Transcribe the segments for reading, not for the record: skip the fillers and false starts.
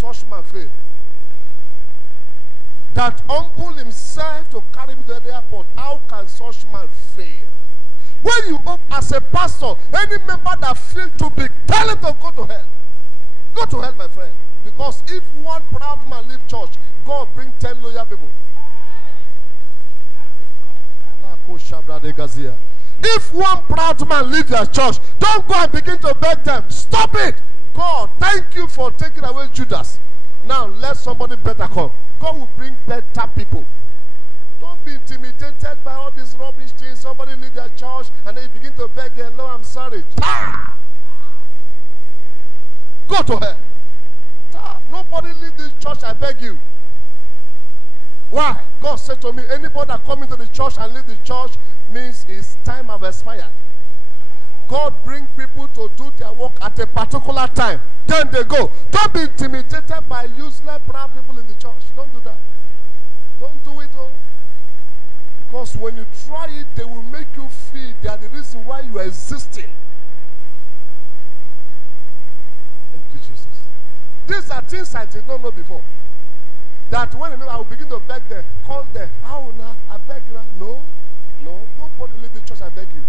such man fail? That humble himself to carry him to the airport. How can such man fail? When you hope as a pastor, any member that feels too big, tell him to go to hell. Go to hell, my friend. Because if one proud man leave church, God bring 10 loyal people. If one proud man leave their church, don't go and begin to beg them. Stop it. God, thank you for taking away Judas. Now let somebody better come. God will bring better people. Don't be intimidated by all these rubbish things. Somebody leave their church and then you begin to beg, hello, I'm sorry. Ah! Go to hell. Ah, nobody leave this church, I beg you. Why? God said to me, anybody that come into the church and leave the church means his time have expired. God bring people to do their work at a particular time. Then they go. Don't be intimidated by useless proud people in the church. Don't do that. Don't do it all. Because when you try it, they will make you feel they are the reason why you are existing. Thank you, Jesus. These are things I did not know before. That when I will begin to beg them, call them, how now? I beg you now. No, nobody leave the church, I beg you.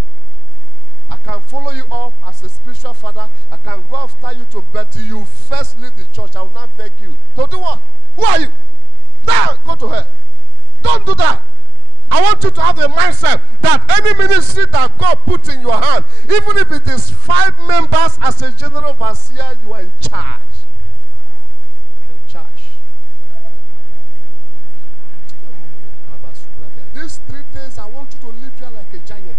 I can follow you up as a spiritual father. I can go after you to beg you. First leave the church, I will not beg you. To do what? Who are you? Now go to hell. Don't do that. I want you to have a mindset that any ministry that God put in your hand, even if it is 5 members as a general overseer, you are in charge. In charge. These 3 days, I want you to live here like a giant.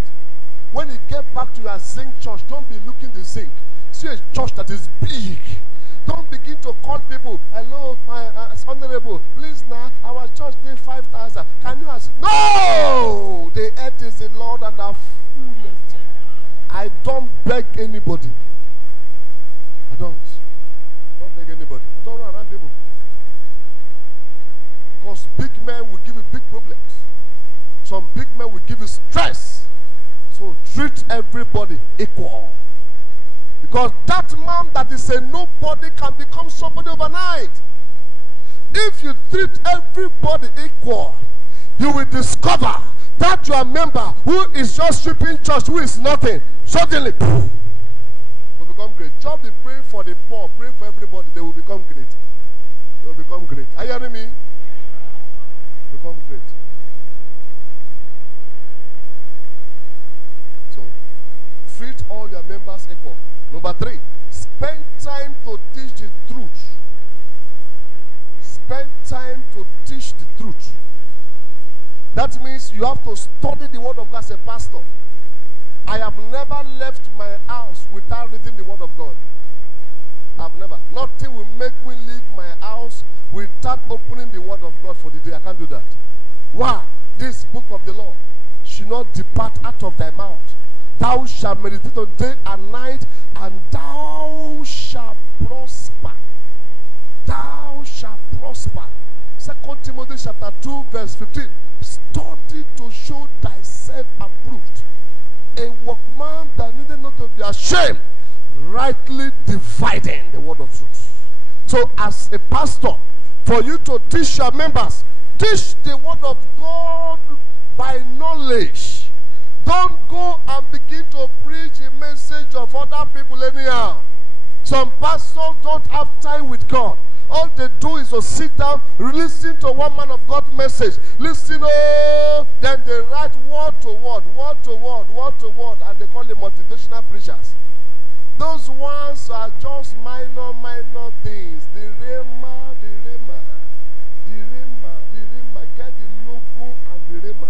When you get back to your zinc church, don't be looking the zinc. See a church that is big. Don't begin to call people, hello, honorable, please now, our church did 5,000. Can you assist? No! The earth is the Lord and our fullness. I don't beg anybody. I don't. Don't beg anybody. I don't run around people. Because big men will give you big problems. Some big men will give you stress. So treat everybody equal. Because that man that is a nobody can become somebody overnight. If you treat everybody equal, you will discover that your member who is just sweeping church, who is nothing, suddenly will become great. Just be praying for the poor, pray for everybody, they will become great. They will become great. Are you hearing me? Become great. So, treat all your members equal. Number 3, spend time to teach the truth. Spend time to teach the truth. That means you have to study the word of God as a pastor. I have never left my house without reading the word of God. I've never. Nothing will make me leave my house without opening the word of God for the day. I can't do that. Why? This book of the law should not depart out of thy mouth. Thou shalt meditate on day and night, and thou shalt prosper. Thou shalt prosper. 2 Timothy chapter 2 verse 15. Study to show thyself approved, a workman that needed not to be ashamed, rightly dividing the word of truth. So as a pastor, for you to teach your members, teach the word of God by knowledge. Don't go and begin to preach a message of other people anyhow. Some pastors don't have time with God. All they do is to sit down, listen to one man of God message. Listen, oh, then they write word to word, word to word, word to word, and they call them motivational preachers. Those ones are just minor things. The rhema, get the logo and the rhema.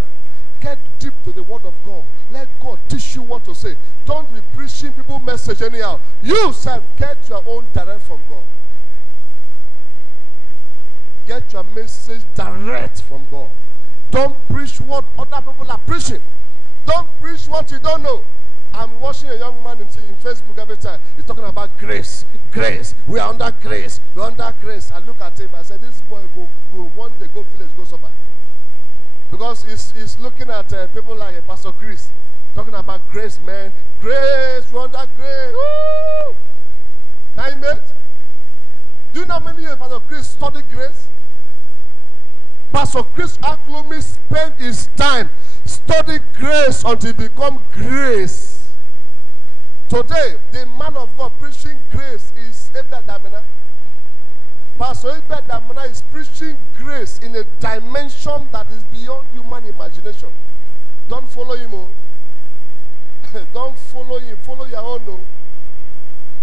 Get deep to the word of God. Let God teach you what to say. Don't be preaching people message anyhow. You self get your own direct from God. Get your message direct from God. Don't preach what other people are preaching. Don't preach what you don't know. I'm watching a young man in Facebook every time. He's talking about grace. Grace. We are under grace. We are under grace. I look at him. I said, this boy go one day go village, go suffer. Because he's looking at people like Pastor Chris. Talking about grace, man. Grace. We are under grace. Woo! Time, mate. Do you know know how many years Pastor Chris studied grace? Pastor Chris Aklomi spent his time studying grace until he become grace. Today, the man of God preaching grace is Abel Damina. Pastor Abel Damina is preaching grace in a dimension that is beyond human imagination. Don't follow him. Don't follow him. Follow your own.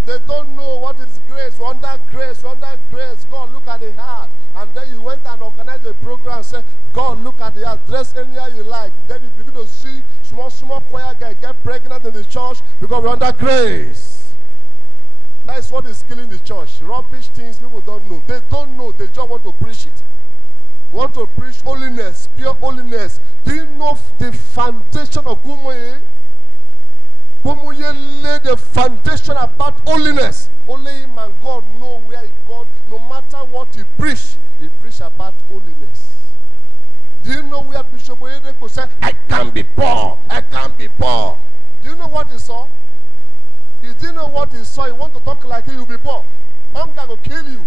They don't know what is grace. We're under grace. We're under grace. God, look at the heart. And then you went and organized a program and said, God, look at the heart. Dress anywhere you like. Then you begin to see small choir guy get pregnant in the church because we're under grace. That is what is killing the church. Rubbish things people don't know. They don't know. They just want to preach it. Want to preach holiness, pure holiness. Do you know the foundation of Kumoye? Kumoye laid the foundation about holiness. Only him and God know where he got. No matter what he preached about holiness. Do you know where Bishop Oyedeko said, I can't be poor, I can't be poor? Do you know what he saw? He didn't know what he saw. He want to talk like you'll be poor. Hunger will kill you.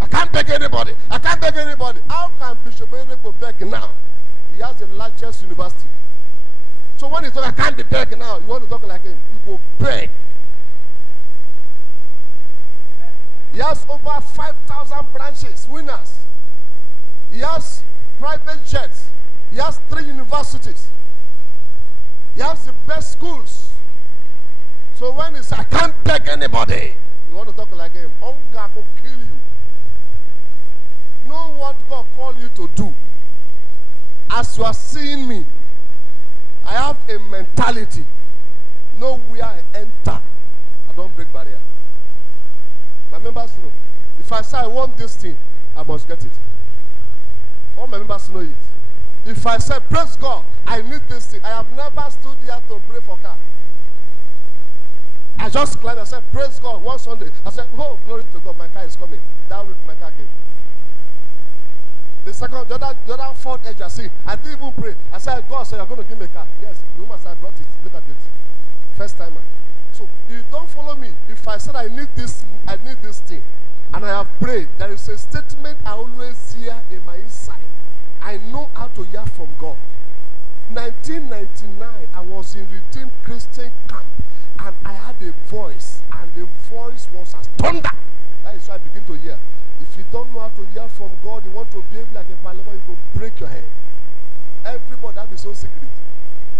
I can't beg anybody. I can't beg anybody. How can Bishop Oyedeko beg now? He has the largest university. So when he talk, I can't be begging now, you want to talk like him, you go beg. He has over 5,000 branches, winners. He has private jets. He has 3 universities. He has the best schools. So when he says, I can't beg anybody, you want to talk like him, hunger will kill you. Know what God called you to do. As you are seeing me, I have a mentality. Know where I enter, I don't break barrier. My members know. If I say I want this thing, I must get it. All my members know it. If I say, praise God, I need this thing, I have never stood here to pray for car. I just climbed and said, praise God. One Sunday, I said, oh, glory to God, my car is coming. That week, my car came. The other 4th edge, I see. I didn't even pray. I said, God said, you're going to give me a car. Yes, the woman said, I brought it. Look at it. First timer. So, you don't follow me. If I said I need this thing, and I have prayed, there is a statement I always hear in my inside. I know how to hear from God. 1999, I was in Redeemed Christian camp, and I had a voice, and the voice was as thunder. That is why I begin to hear. If you don't know how to hear from God, you want to behave like a parliament, you go break your head. Everybody, that is so secret.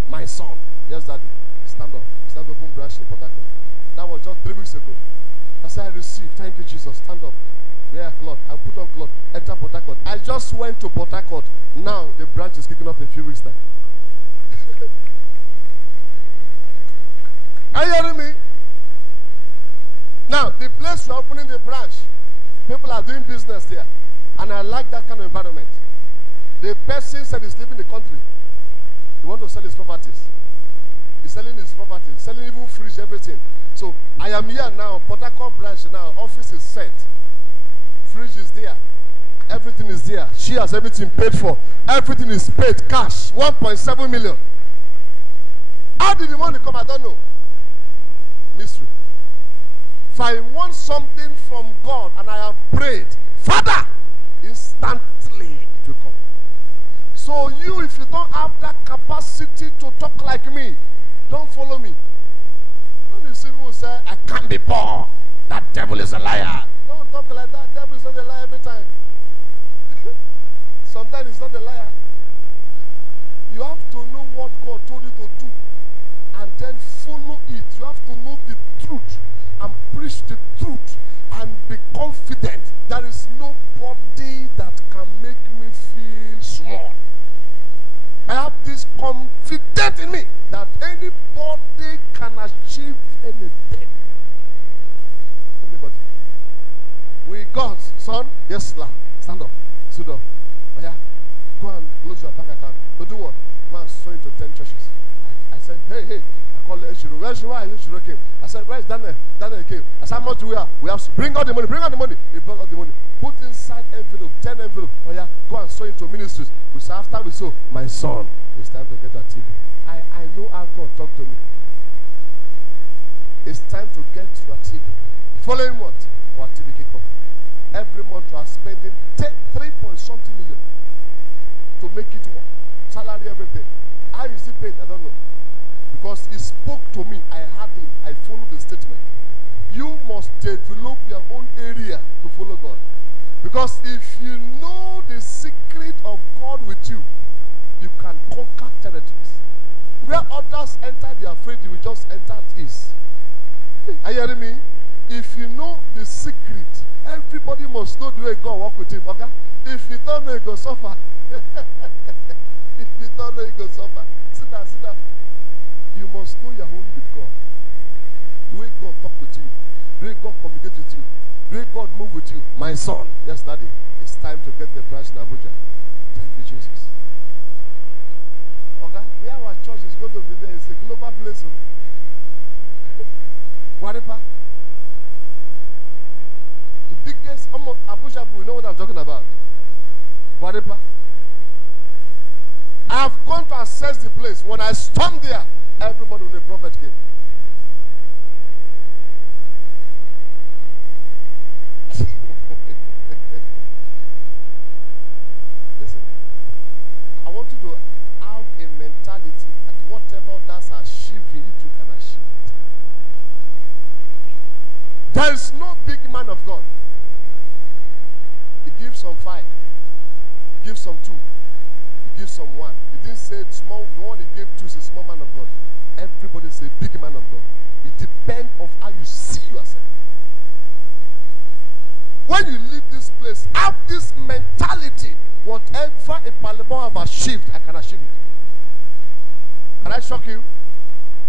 My son, yes, daddy, stand up. Stand up, boom, branch in Port Harcourt. That was just 3 weeks ago. I said, I received. Thank you, Jesus. Stand up. Wear cloth. I put on cloth. Enter Port Harcourt. I just went to Port Harcourt. Now the branch is kicking off in a few weeks' time. Are you hearing me? Now, the place we're opening the branch, people are doing business there. And I like that kind of environment. The person said he's leaving the country. He wants to sell his properties. He's selling his property, selling even fridge, everything. So I am here now, Port Harcourt branch now, office is set. Fridge is there. Everything is there. She has everything paid for. Everything is paid, cash, 1.7 million. How did the money come? I don't know. Mystery. If I want something from God and I have prayed, Father, instantly it will come. So you, if you don't have that capacity to talk like me, don't follow me. When you see people say, I can't be poor, that devil is a liar. Don't talk like that. Devil is not a liar every time. Sometimes it's not a liar. You have to know what God told you to do and then follow it. You have to know the truth and preach the truth and be confident. There is nobody that can make me feel small. I have this confidence in me that anybody can achieve anything. Anybody. We God, son, yes, Lord. Stand up. Sit up. Oh yeah. Go and close your bank account. To do what? Go and sow into 10 churches. I said, hey. I called Eshiro. Where's Eshiro came? I said, where's Daniel? Daniel came. I said, how much do we have? We have to bring out the money. Bring out the money. He brought out the money. Put inside envelope, 10 envelope. Oh yeah. Go and sow into ministries. We said, after we sow, my son, it's time to get a TV. I know how God talked to me. It's time to get to a TV. Following what? Our TV kick off. Every are spending 3 point something million to make it work. Salary, everything. How is he paid? I don't know. Because he spoke to me. I heard him. I followed the statement. You must develop your own area to follow God. Because if you know the secret of God with you, you can conquer territories. Where others enter, they are afraid, you will just enter at ease. Are you hearing me? If you know the secret, everybody must know the way God walk with him. Okay? If you don't know, you go suffer. If you don't know, you go suffer. Sit down, sit down. You must know your own with God. The way God talk with you. The way God communicate with you. The way God move with you. My son, yes, daddy, it's time to get the branch in Abuja. Thank you, Jesus. Okay? Where our church is going to be there, it's a global place. Whatever. The biggest, Abuja, we know what I'm talking about. Whatever. I have gone to assess the place. When I stormed there, everybody when the prophet came. Listen, I want you to have a mentality that whatever that's achieving, you too can achieve it. There is no big man of God. He gives some 5, he gives some 2, he gives some 1. He didn't say small. The one he gave 2 is a small man of God. Everybody is a big man of God. It depends on how you see yourself. When you leave this place, have this mentality. Whatever a Palemo have achieved, I can achieve it. Can I shock you?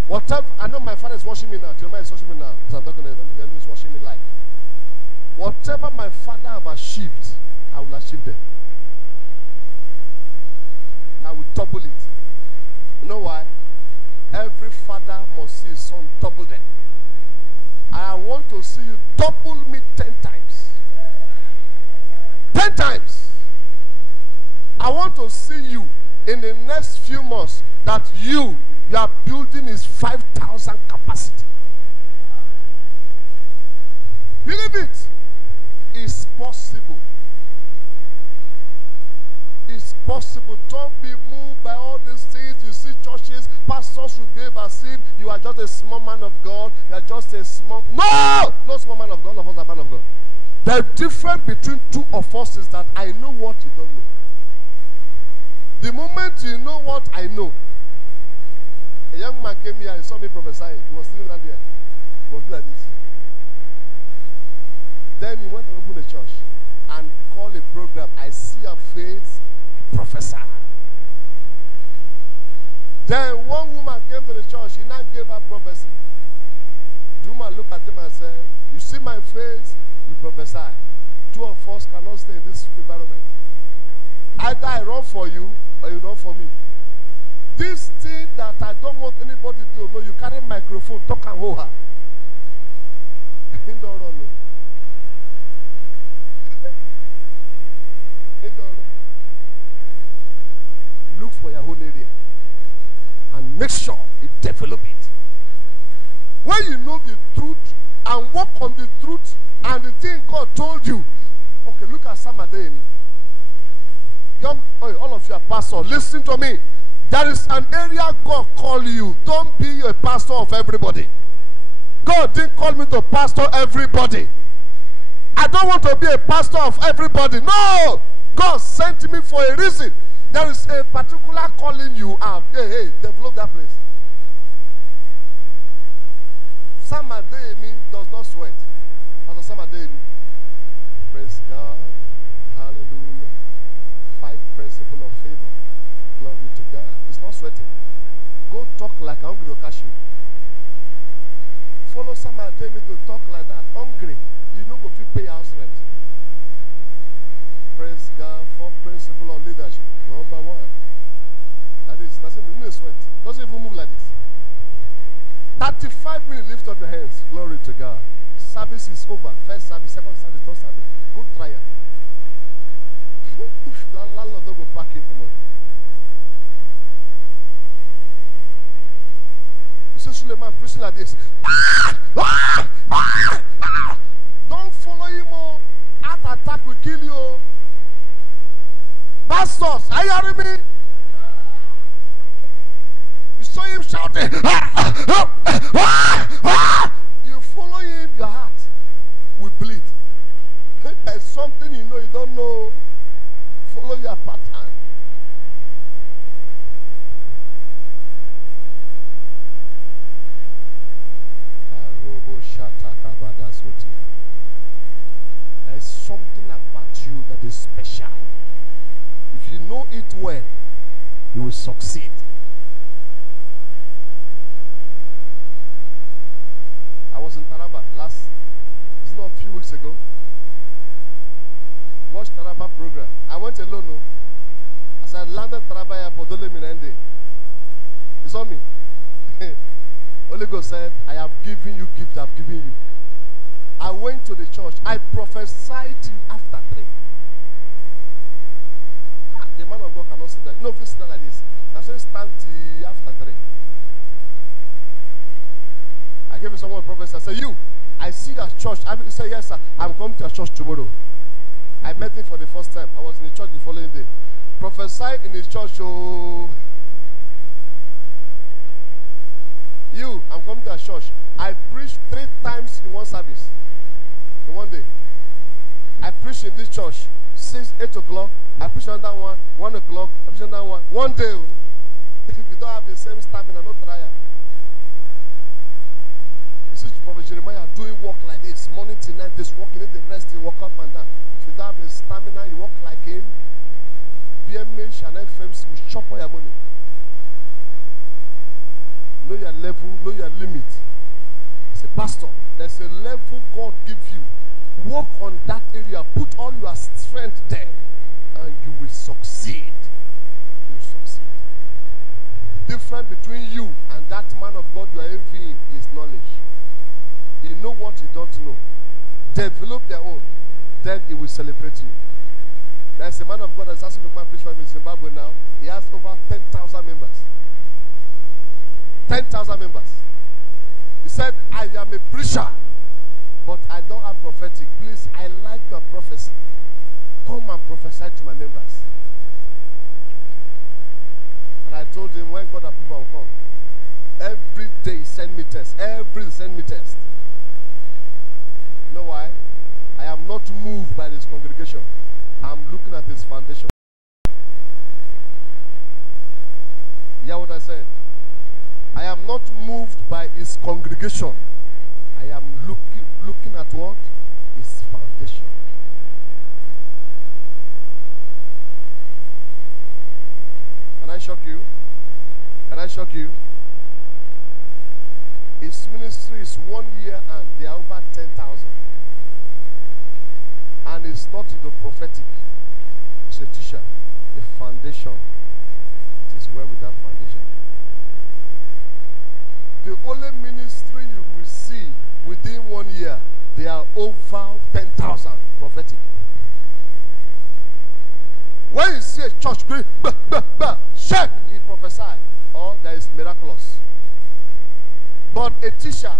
Whatever, I know my father is watching me now. Jeremiah is watching me now. Because I'm talking to him. He's watching me live. Whatever my father have achieved, I will achieve them. And I will double it. You know why? Every father must see his son double them. I want to see you double me 10 times. 10 times. I want to see you in the next few months that you are building is 5,000 capacity. Believe it. It's possible. It's possible. Don't be moved by all these things. You see churches, pastors should behave as if you are just a small man of God. You are just a small... No! No small man of God. All of us are man of God. The difference between two of us is that I know what you don't know. The moment you know what I know. A young man came here and saw me prophesying. He was sitting down there. He was like this. Then he went to open a church and call a program. I see your face, prophesy. Then one woman came to the church. She now gave her prophecy. The woman looked at him and said, you see my face, you prophesy. 2 of us cannot stay in this environment. Either I run for you or you run for me. This thing that I don't want anybody to know, you carry a microphone, talk and hold her. He don't run. Look for your own area and make sure you develop it. When you know the truth and work on the truth and the thing God told you. Okay, look at Samadeni. All of you are pastors, listen to me. There is an area God call you. Don't be a pastor of everybody. God didn't call me to pastor everybody. I don't want to be a pastor of everybody. No! God sent me for a reason. There is a particular calling you have. Hey, develop that place. Samadeni does not sweat. Pastor Samadeni. Praise God. Hallelujah. 5 principles of favor. Glory to God. It's not sweating. Go talk like hungry Okashi. Follow Samadeni to talk like that. Hungry. You know if you pay house rent. Praise God. 4 principles of leadership. Number 1. That is, doesn't even sweat. Doesn't even move like this. 35 minutes, lift up your hands. Glory to God. Service is over. First service, second service, third service. Good trial. Landlord don't go pack it for money. You see Suleiman preaching like this. Don't follow him out attack will kill you. Pastors, are you hearing me? You saw him shouting. You follow him, your heart will bleed. There's something you know you don't know. Follow your pattern. There is something about you that is special. If you know it well, you will succeed. I was in Taraba it's not a few weeks ago. Watched Taraba program. I went alone. No. As I landed Taraba airport, only me Nende. You saw me. Holy Ghost said, I have given you gifts, I have given you. I went to the church. I prophesied after 3. The man of God cannot sit there. No, if you sit there like this. I said, stand till after 3. I gave someone a prophecy. I said, you, I see your church. He said, yes, sir. I'm coming to your church tomorrow. I met him for the first time. I was in the church the following day. Prophesied in his church. Oh, you, I'm coming to your church. I preached 3 times in one service. In one day. I preached in this church 8 o'clock. I preached another one, 1 o'clock. I preached another one. One day. If you don't have the same stamina, no trial. You see Prophet Jeremiah doing work like this, morning to night, just walking in the rest, you walk up and down. If you don't have the stamina, you walk like him. BMH and FMC will chop all your money. Know your level, know your limit. As a pastor, there's a level God gives you. Work on that area. Put all your strength there, and you will succeed. You will succeed. The difference between you and that man of God you are envying is knowledge. You know what you don't know. Develop their own. Then he will celebrate you. There's a man of God that's asking me to preach for me in Zimbabwe now. He has over 10,000 members. 10,000 members. He said, I am a preacher, but I don't have prophetic. Please, I like your prophecy. Come and prophesy to my members. And I told him, when God approves, I will come. Every day, send me tests. Every day, send me tests. You know why? I am not moved by this congregation. I'm looking at his foundation. Hear what I said? I am not moved by his congregation. I am looking at what? His foundation. Can I shock you? Can I shock you? His ministry is 1 year and they are over 10,000. And it's not in the prophetic. It's a teacher. The foundation. It is well with that foundation. The only ministry you will see within 1 year, they are over 10,000 prophetic. When you see a church, shake, he prophesy, or there is miraculous. But a teacher,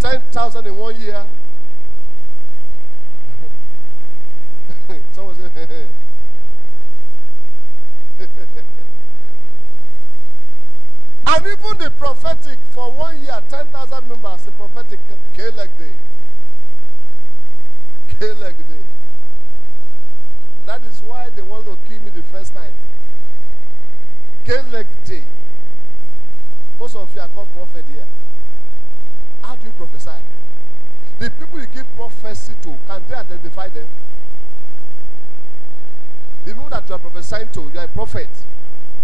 10,000 in 1 year. Someone say, and even the prophetic for 1 year, 10,000 members, the prophetic K-leg day. K-leg day. That is why they want to kill me the first time. K-leg day. Most of you are called prophet here. How do you prophesy? The people you give prophecy to, can they identify them? The people that you are prophesying to, you are a prophet.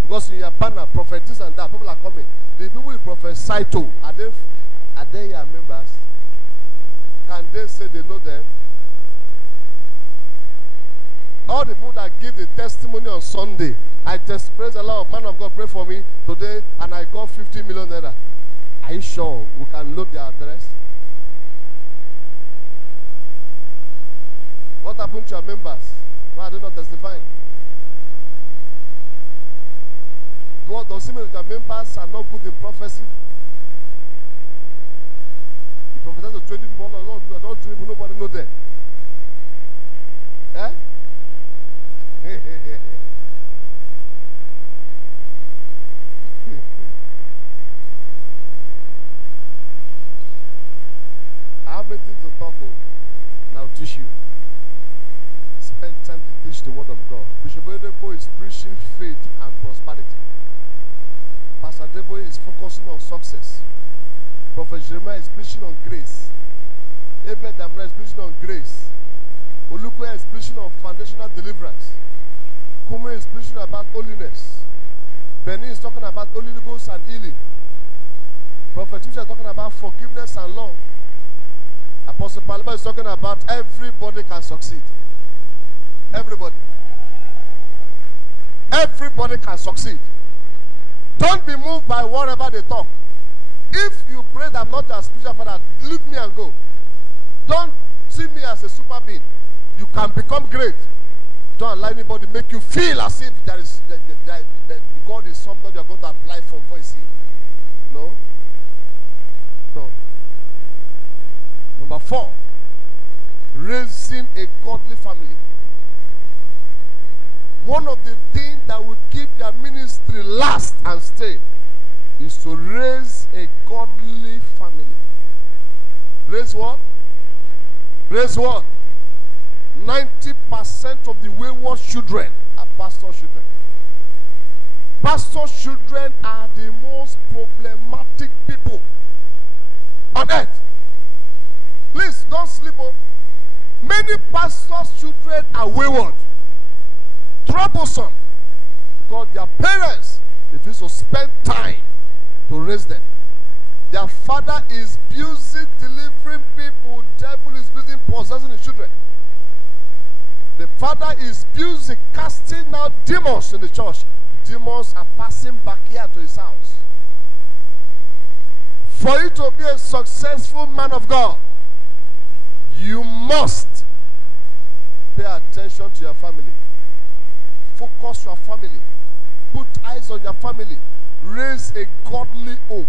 Because in your banner, prophet this and that, people are coming. The people you prophesy to, are they your members? Can they say they know them? All the people that give the testimony on Sunday, praise the Lord, man of God, pray for me today, and I got 50 million naira. Are you sure we can load their address? What happened to your members? Why are they not testifying? What does it mean that your members are not good in prophecy? You prophesy to 20 people, not dream, nobody know them. teach you. Spend time to teach the word of God. Bishop Edebo is preaching faith and prosperity. Pastor Debo is focusing on success. Prophet Jeremiah is preaching on grace. Abel Damra is preaching on grace. Olukoya is preaching on foundational deliverance. Kume is preaching about holiness. Benny is talking about Holy Ghost and healing. Prophet Timothy is talking about forgiveness and love. Apostle Palaba is talking about everybody can succeed. Everybody. Everybody can succeed. Don't be moved by whatever they talk. If you pray that I'm not a spiritual father, leave me and go. Don't see me as a super being. You can become great. Don't allow anybody make you feel as if there is that God is somebody you're going to apply for before you see him. No. No. Number 4, raising a godly family. One of the things that will keep your ministry last and stay is to raise a godly family. Raise what? Raise what? 90% of the wayward children are pastor children. Pastor children are the most problematic people on earth. Please don't sleep on. Many pastors' children are wayward, troublesome, because their parents refuse to spend time to raise them. Their father is busy delivering people. Devil is busy possessing the children. The father is busy casting out demons in the church. Demons are passing back here to his house. For you to be a successful man of God, you must pay attention to your family. Focus your family. Put eyes on your family. Raise a godly home.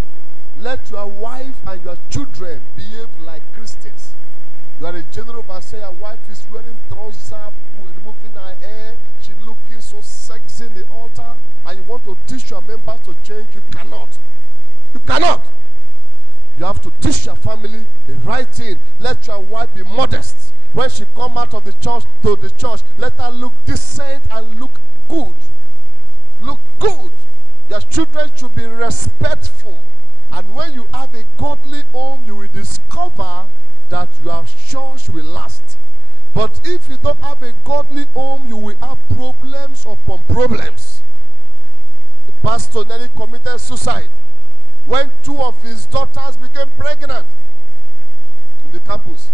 Let your wife and your children behave like Christians. You are a general overseer. Your wife is wearing trousers, removing her hair. She's looking so sexy in the altar. And you want to teach your members to change. You cannot. You cannot. You have to teach your family the right thing. Let your wife be modest. When she come out of the church to the church, let her look decent and look good. Look good. Your children should be respectful. And when you have a godly home, you will discover that your church will last. But if you don't have a godly home, you will have problems upon problems. The pastor nearly committed suicide when 2 of his daughters became pregnant in the campus.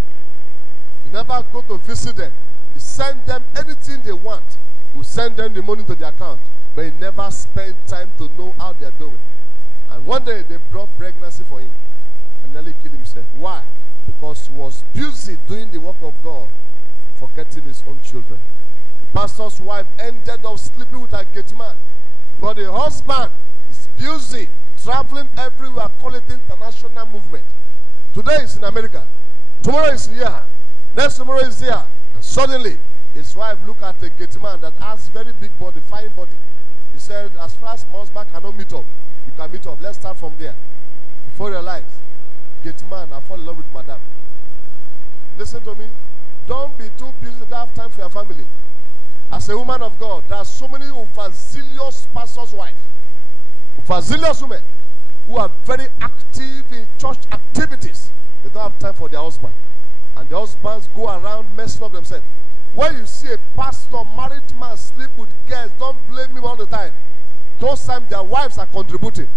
He never go to visit them. He sent them anything they want. He will send them the money to their account. But he never spent time to know how they are doing. And one day they brought pregnancy for him and nearly killed himself. Why? Because he was busy doing the work of God, forgetting his own children. The pastor's wife ended up sleeping with her gate man. But the husband is busy traveling everywhere, call it international movement. Today is in America. Tomorrow is here. Next tomorrow is here. And suddenly, his wife looked at the gate man that has very big body, fine body. He said, as far as my husband cannot meet up, you can meet up. Let's start from there. Before you realize, gate man, I fall in love with madam. Listen to me. Don't be too busy to have time for your family. As a woman of God, there are so many overzealous pastors' wives, overzealous women who are very active in church activities. They don't have time for their husband. And the husbands go around messing up themselves. When you see a pastor, married man sleep with girls, don't blame him all the time. Those times their wives are contributing.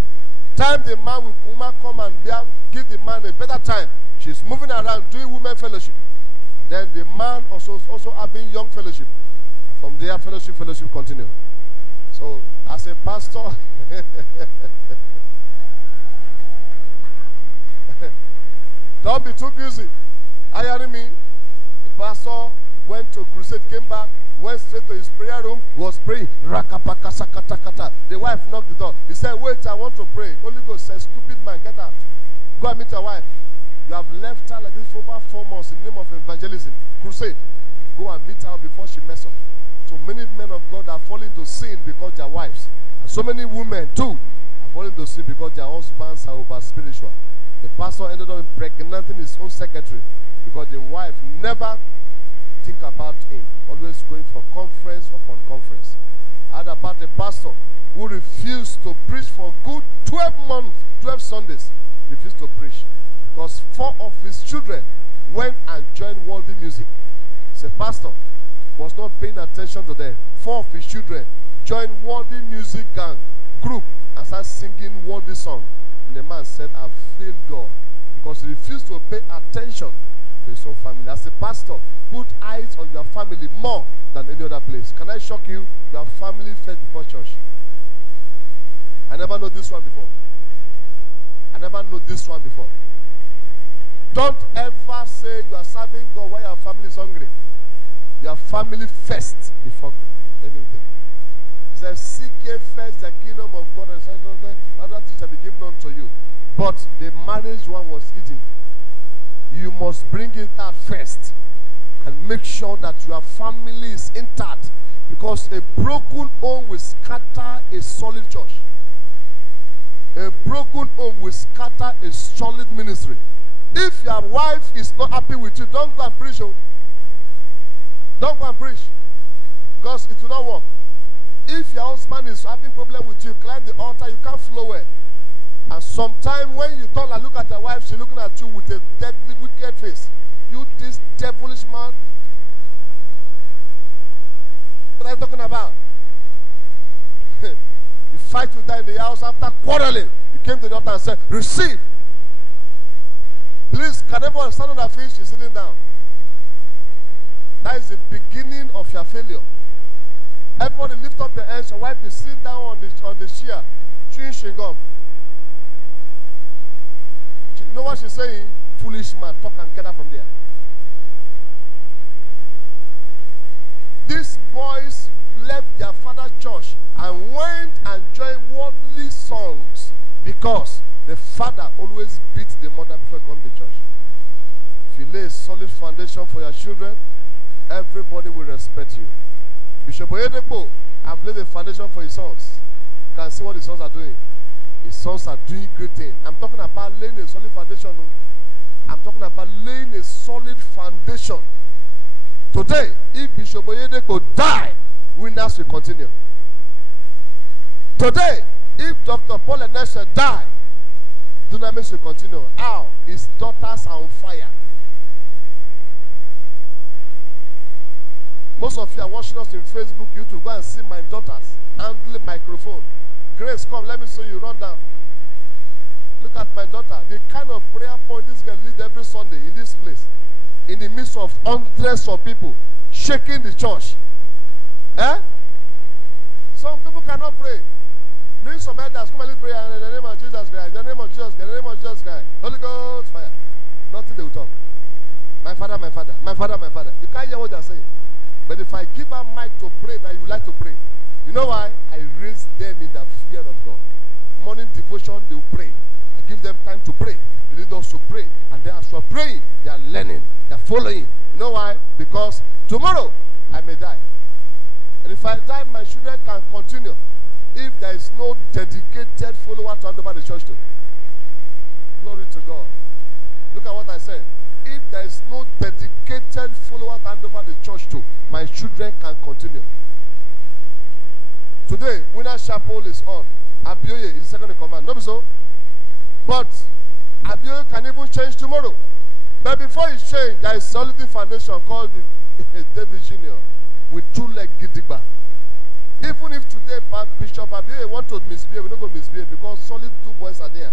Time the man will come and give the man a better time. She's moving around doing women fellowship. Then the man also having young fellowship. From there, fellowship continue. So, as a pastor, don't be too busy. Are you hearing me? The pastor went to crusade, came back, went straight to his prayer room, was praying. The wife knocked the door. He said, wait, I want to pray. Holy Ghost says, stupid man, get out. Go and meet your wife. You have left her like this for over 4 months in the name of evangelism. Crusade. Go and meet her before she messes up. So many men of God are falling to sin because their wives. And so many women too are falling to sin because their husbands are over spiritual. The pastor ended up impregnating his own secretary because the wife never think about him. Always going for conference upon conference. I heard about a pastor who refused to preach for good 12 months, 12 Sundays. Refused to preach because 4 of his children went and joined worldly music. The pastor was not paying attention to them. 4 of his children joined worldly music gang group and started singing worldly song. And the man said, "I've failed God," because he refused to pay attention to his own family. As a pastor, put eyes on your family more than any other place. Can I shock you? Your family first before church. I never know this one before. I never know this one before. Don't ever say you are serving God while your family is hungry. Your family first before anything. It says, "Seek ye first the kingdom of God, and other things shall be given unto you." But the marriage one was hidden. You must bring it out first and make sure that your family is intact, because a broken home will scatter a solid church. A broken home will scatter a solid ministry. If your wife is not happy with you, don't go and preach. Don't go and preach, because it will not work. If your husband is having problem with you, climb the altar, you can't flow well. And sometimes when you turn and look at your wife, she's looking at you with a deadly, wicked face. You, this devilish man. What are you talking about? You fight with her in the house after quarreling. You came to the altar and said, "Receive." Please, can everyone stand on their feet? She's sitting down. That is the beginning of your failure. Everybody lift up your hands. Your wife is sitting down on the chair, chewing chewing-gum. You know what she's saying? "Foolish man, talk and get her from there." These boys left their father's church and went and joined worldly songs because the father always beat the mother before he comes to church. If you lay a solid foundation for your children, everybody will respect you. Bishop Oyedepo have laid a foundation for his sons. You can see what his sons are doing. His sons are doing great things. I'm talking about laying a solid foundation. I'm talking about laying a solid foundation. Today, if Bishop Oyedepo die, winners will continue. Today, if Dr. Paul Enesha die, dynamics will continue. How? His daughters are on fire. Most of you are watching us in Facebook, YouTube. Go and see my daughters handling microphone. Grace, come, let me show you. Run down. Look at my daughter. The kind of prayer point this girl leads every Sunday in this place. In the midst of hundreds of people shaking the church. Eh? Some people cannot pray. Bring some elders, come and lead prayer in the name of Jesus Christ. In the name of Jesus Christ. In the name of Jesus Christ. Holy Ghost, fire. Nothing they will talk. My father, my father. My father, my father. You can't hear what they are saying. But if I give her mic to pray, now you like to pray. You know why? I raise them in the fear of God. Morning devotion, they will pray. I give them time to pray. They need us to pray. And then as we're praying, they are learning. They are following. You know why? Because tomorrow, I may die. And if I die, my children can continue. If there is no dedicated follower to hand over the church to. Glory to God. Look at what I said. If there is no dedicated follower to hand over the church to, my children can continue. Today, Winner Chapel is on. Abioye is second in command. Not so. But Abioye can even change tomorrow. But before he change, there is a solid foundation called David Jr. with 2-leg gidigba. Even if today Bishop Abioye want to misbehave, we're not going to misbehave because solid 2 boys are there.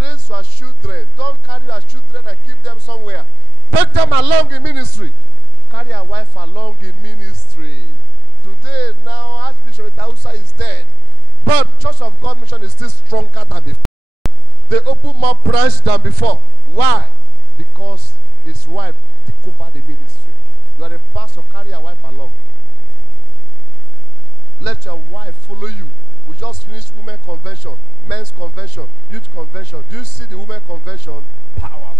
Raise your children. Don't carry your children and keep them somewhere. Take them along in ministry. Carry your wife along in ministry. Today, now, Archbishop Itausa is dead. But Church of God Mission is still stronger than before. They open more branch than before. Why? Because his wife took over the ministry. You are a pastor, carry your wife along. Let your wife follow you. We just finished women convention, men's convention, youth convention. Do you see the women convention? Powerful.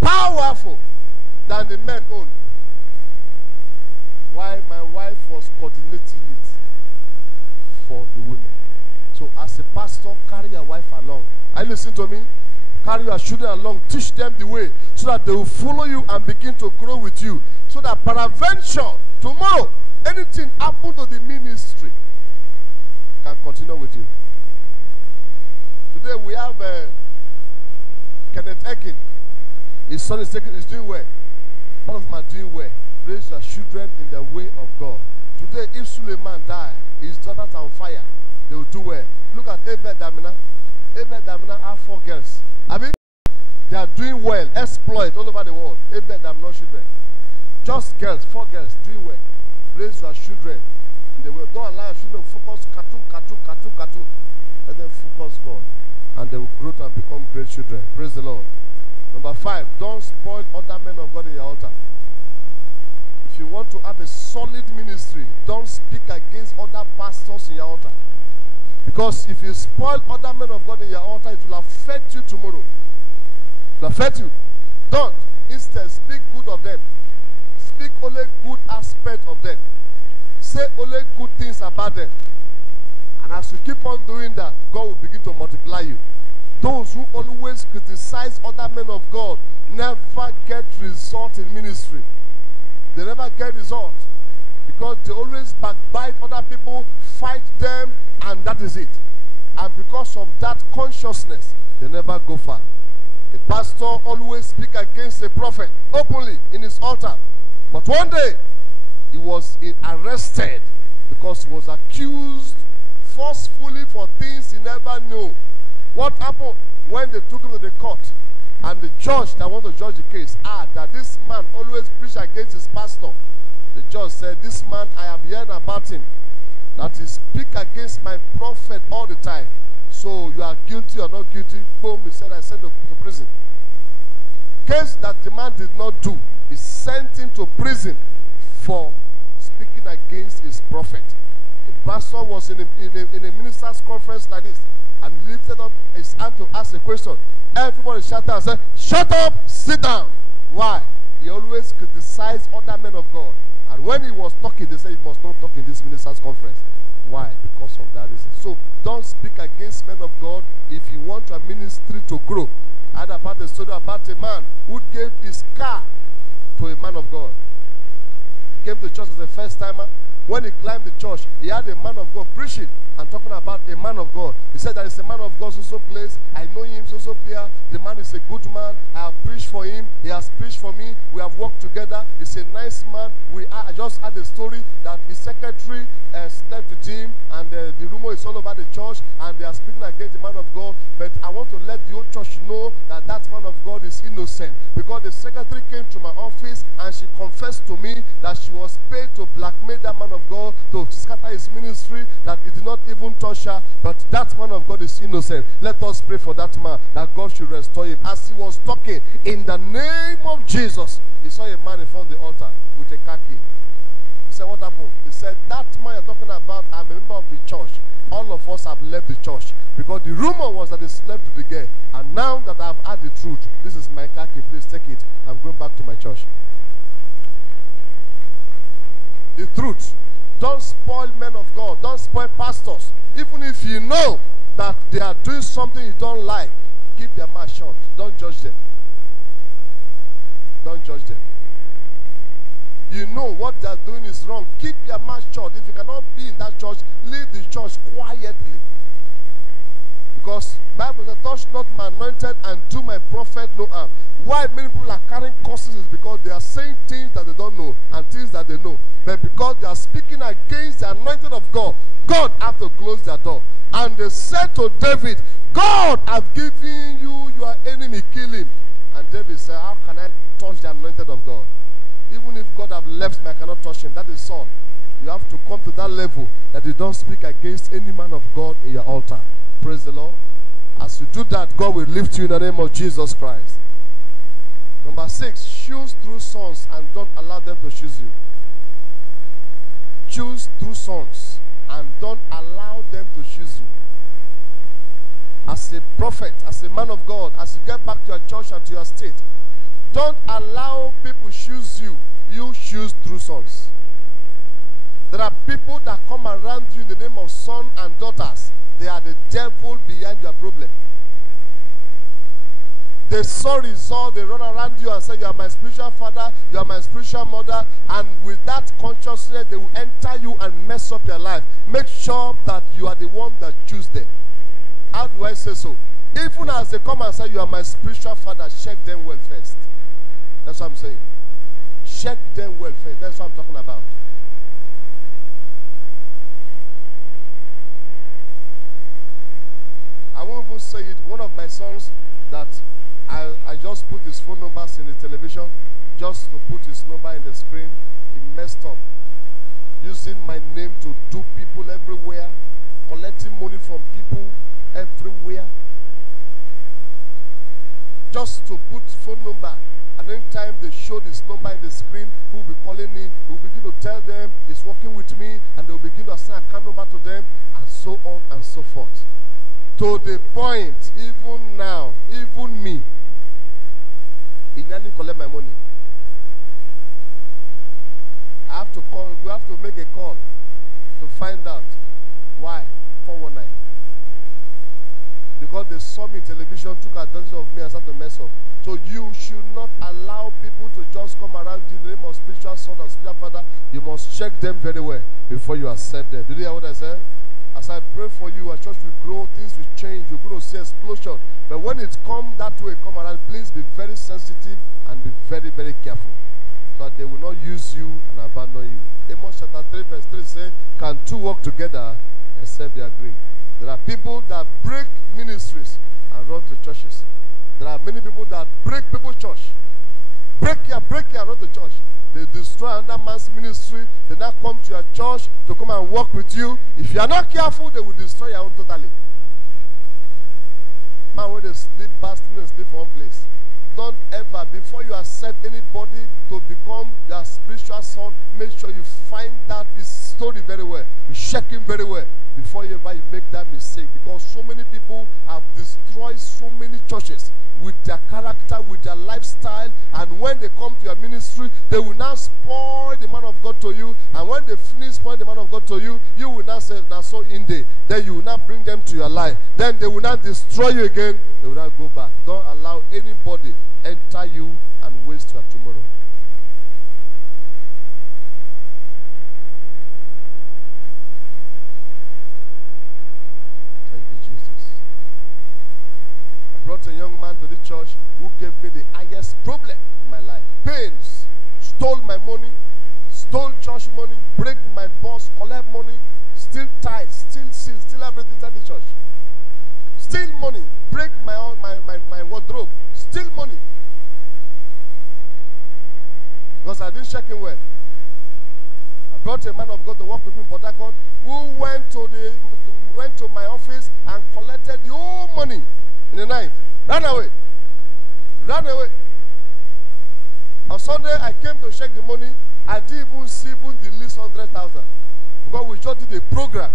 Powerful than the men own. Why my wife was coordinating it for the women. So as a pastor, carry your wife along. Are you listening to me? Carry your children along. Teach them the way so that they will follow you and begin to grow with you. So that peradventure, tomorrow, anything happen to the ministry can continue with you. Today we have Kenneth Ekin. His son is doing well. All of them are doing well. Raise your children in the way of God. Today, if Suleiman died, his daughters are on fire, they will do well. Look at Abel Damina. Abel Damina have 4 girls. I mean, they are doing well, exploit all over the world. Abel Damina children. Just girls, 4 girls, doing well. Raise your children in the way. Don't allow your children to focus cartoon. Let them focus God. And they will grow and become great children. Praise the Lord. Number 5, don't spoil other men of God in your altar. If you want to have a solid ministry, don't speak against other pastors in your altar. Because if you spoil other men of God in your altar, it will affect you tomorrow. It will affect you. Don't. Instead, speak good of them. Speak only good aspect of them. Say only good things about them. And as you keep on doing that, God will begin to multiply you. Those who always criticize other men of God never get result in ministry. They never get result because they always backbite other people, fight them, and that is it. And because of that consciousness, they never go far. A pastor always speak against a prophet openly in his altar. But one day, he was arrested because he was accused forcefully for things he never knew. What happened when they took him to the court? And the judge that wanted to judge the case that this man always preached against his pastor. The judge said, this man, I have heard about him, that he speak against my prophet all the time. So you are guilty or not guilty? Boom, he said, I sent him to prison. Case that the man did not do, he sent him to prison for speaking against his prophet. The pastor was in a minister's conference like this, and he lifted up his hand to ask a question. Everybody shouted and said, shut up, sit down. Why? He always criticized other men of God. And when he was talking, they said he must not talk in this minister's conference. Why? Because of that reason. So don't speak against men of God if you want your ministry to grow. I had about the story about a man who gave his car to a man of God. He came to church as a first timer. When he climbed the church, he had a man of God preaching and talking about a man of God. He said, there is a man of God so place. I know him so here. The man is a good man. I have preached for him. He has preached for me. We have worked together. He's a nice man. I just had a story that his secretary slept with him, and the rumor is all over the church, and they are speaking against the man of God. But I want to let the whole church know that that man of God is innocent, because the secretary came to my office and she confessed to me that she was paid to blackmail that man of God to scatter his ministry, that he did not even touch her, but that man of God is innocent. Let us pray for that man, that God should restore him. As he was talking, in the name of Jesus, he saw a man in front of the altar with a car key. He said, what happened? He said, that man you're talking about, I'm a member of the church. All of us have left the church because the rumor was that they slept with the girl. And now that I've had the truth, this is my car key, please take it. I'm going back to my church. The truth. Don't spoil men of God. Don't spoil pastors. Even if you know that they are doing something you don't like, keep your mouth shut. Don't judge them. Don't judge them. You know what they are doing is wrong. Keep your mouth shut. If you cannot be in that church, leave the church quietly. Because Bible says, touch not my anointed and do my prophet no harm. Why many people are carrying curses is because they are saying things that they don't know and things that they know. But because they are speaking against the anointed of God, God have to close their door. And they said to David, God have given you your enemy, kill him. And David said, how can I touch the anointed of God? Even if God have left me, I cannot touch him. That is all. You have to come to that level that you don't speak against any man of God in your altar. Praise the Lord. As you do that, God will lift you in the name of Jesus Christ. Number 6, choose true sons and don't allow them to choose you. Choose true sons and don't allow them to choose you. As a prophet, as a man of God, as you get back to your church and to your state, don't allow people choose you. You choose true sons. There are people that come around you in the name of son and daughters. They are the devil behind your problem. They saw result, they run around you and say, you are my spiritual father, you are my spiritual mother, and with that consciousness, they will enter you and mess up your life. Make sure that you are the one that choose them. How do I say so? Even as they come and say, you are my spiritual father, check them well first. That's what I'm saying. Check them well first. That's what I'm talking about. I won't even say it. One of my sons that I just put his phone numbers in the television just to put his number in the screen. He messed up. Using my name to do people everywhere. Collecting money from people everywhere. Just to put phone number. And anytime they show this number in the screen, who will be calling him, he will begin to tell them he's working with me, and they will begin to assign a account number to them, and so on and so forth. To the point, even now, even me, he nearly collect my money. I have to call, we have to make a call to find out why 419. Because they saw me television, took advantage of me and started to mess up. So you should not allow people to just come around you in the name of spiritual son or spiritual father. You must check them very well before you accept them. Did you hear what I said? As I pray for you, our church will grow, things will change, you're going to see explosion. But when it comes that way, come around, please be very sensitive and be very, very careful, so that they will not use you and abandon you. Amos chapter 3 verse 3 says, can two work together except they agree? There are people that break ministries and run to churches. There are many people that break people's church. Break here, run to church. They destroy another man's ministry. They now come to your church to come and work with you. If you are not careful, they will destroy your own totally. Man, when they sleep, bastard, they sleep for one place. Don't ever, before you accept anybody to become your spiritual son, make sure you find out his story very well. You check him very well before you ever make that mistake. Because so many people have destroyed so many churches with their character, with their lifestyle, and when they come to your ministry, they will now spoil the man of God to you, and when they finish spoiling the man of God to you, you will now say, now so in there. Then you will now bring them to your life. Then they will now destroy you again. They will now go back. Don't allow anybody enter you and waste your tomorrow. Brought a young man to the church who gave me the highest problem in my life. Pains. Stole my money, stole church money, break my boss, collect money, steal tithes, steal seeds, steal everything inside the church. Steal money, break my wardrobe, steal money. Because I didn't check him well. I brought a man of God to work with me in Port Harcourt who went to my office and collected the whole money. In the night, ran away. On Sunday, I came to check the money. I didn't even see the least 100,000, because we just did a program,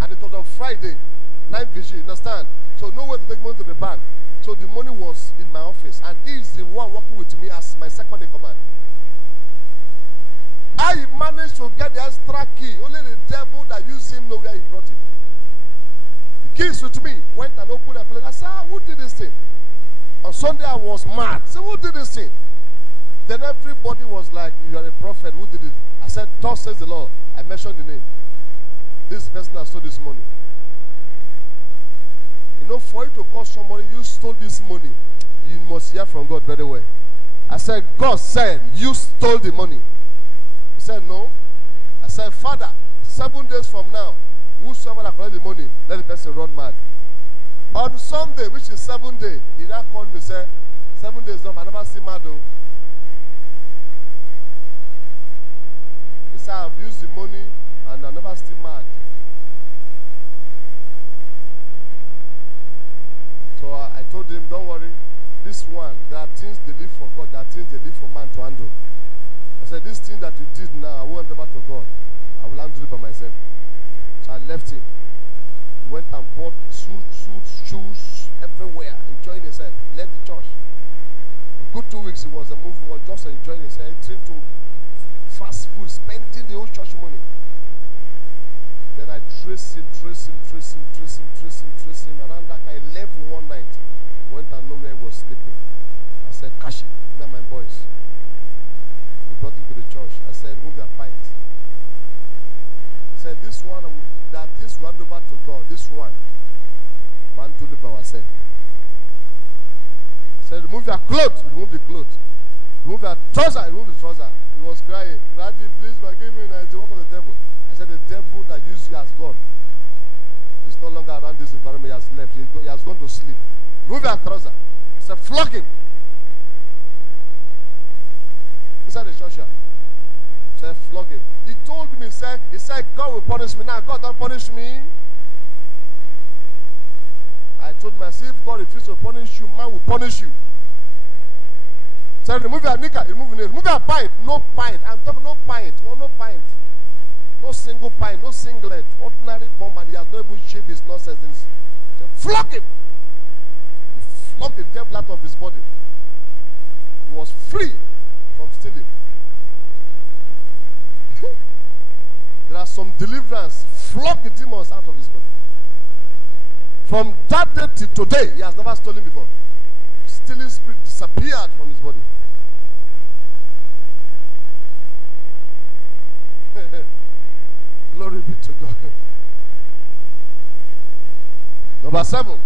and it was on Friday, night vigil. Understand? So no way to take money to the bank. So the money was in my office, and he is the one working with me as my second in command. I managed to get the extra key. Only the devil that used him know where he brought it. Keys with me, went and opened a place. I said, who did this thing? On Sunday I was mad. I said, who did this thing? Then everybody was like, you are a prophet, who did it? I said, thus says the Lord. I mentioned the name. This person has stole this money. You know, for you to call somebody, you stole this money, you must hear from God very well. I said, God said, you stole the money. He said, no. I said, Father, 7 days from now, whosoever that collect the money, let the person run mad. On Sunday, which is 7th day, he now called me and said, 7 days up, I never see mad though. He said, I've used the money and I never see mad. So I told him, don't worry, this one, there are things they live for God, there are things they live for man to handle. I said, this thing that you did now, I won't hand over to God. I will handle it by myself. So I left him. He went and bought suits, shoes, everywhere, enjoying himself. Left the church. A good 2 weeks he was just enjoying himself, entering to fast food, spending the whole church money. Then I traced him around that. I left one night. went and know where he was sleeping. I said, "Catch him." Me and my boys. We brought him to the church. I said, "Move your pint." He said, "This one, that this one over to God. This one to live by ourselves." He said, "Remove your clothes." Remove the clothes. Remove your trouser. Remove the trouser. He was crying. "Daddy, please forgive me." It's the work of the devil. I said, "The devil that used you has gone. He's no longer around this environment. He has left. He has gone to sleep. Remove your trouser." I said, "Flog him." Inside the church. He said, "Flog him." He told me, he said, "God will punish me." Now, God don't punish me. I told myself, if God refuses to punish you, man will punish you. He said, "Remove your knicker." Remove your pint. No pint. I'm talking no pint. No pint. No single pint. No singlet. Ordinary bomb, and he has not even shaved his nonsense. He said, "Flog him." He flogged the devil out of his body. He was free from stealing. There are some deliverance. Flog the demons out of his body. From that day to today, he has never stolen before. Stealing spirit disappeared from his body. Glory be to God. Number 7.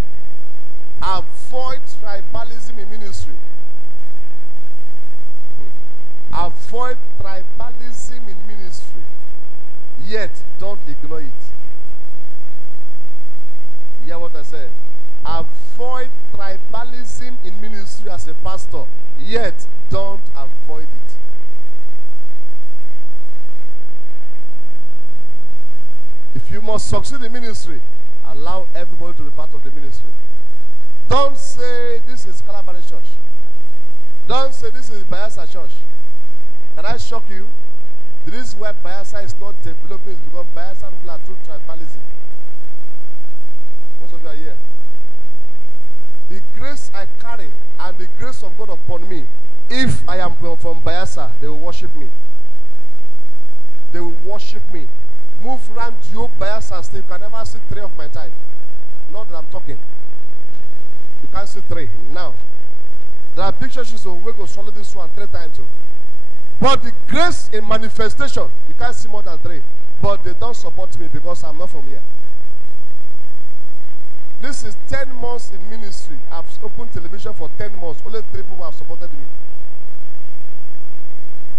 Avoid tribalism in ministry. Avoid tribalism in ministry. Yet, don't ignore it. Hear what I said? Avoid tribalism in ministry as a pastor. Yet, don't avoid it. If you must succeed in ministry, allow everybody to be part of the ministry. Don't say this is Calabari Church. Don't say this is Bayelsa Church. Can I shock you? The reason why Bayelsa is not developing is because Bayelsa people are through tribalism. Most of you are here. The grace I carry and the grace of God upon me, if I am from Bayelsa, they will worship me. They will worship me. Move around your Bayelsa state. You can never see 3 of my time. Not that I'm talking. You can't see 3 now. There are big churches who will go swallow this one 3 times. So. But the grace in manifestation, you can't see more than 3. But they don't support me because I'm not from here. This is 10 months in ministry. I've opened television for 10 months. Only 3 people have supported me.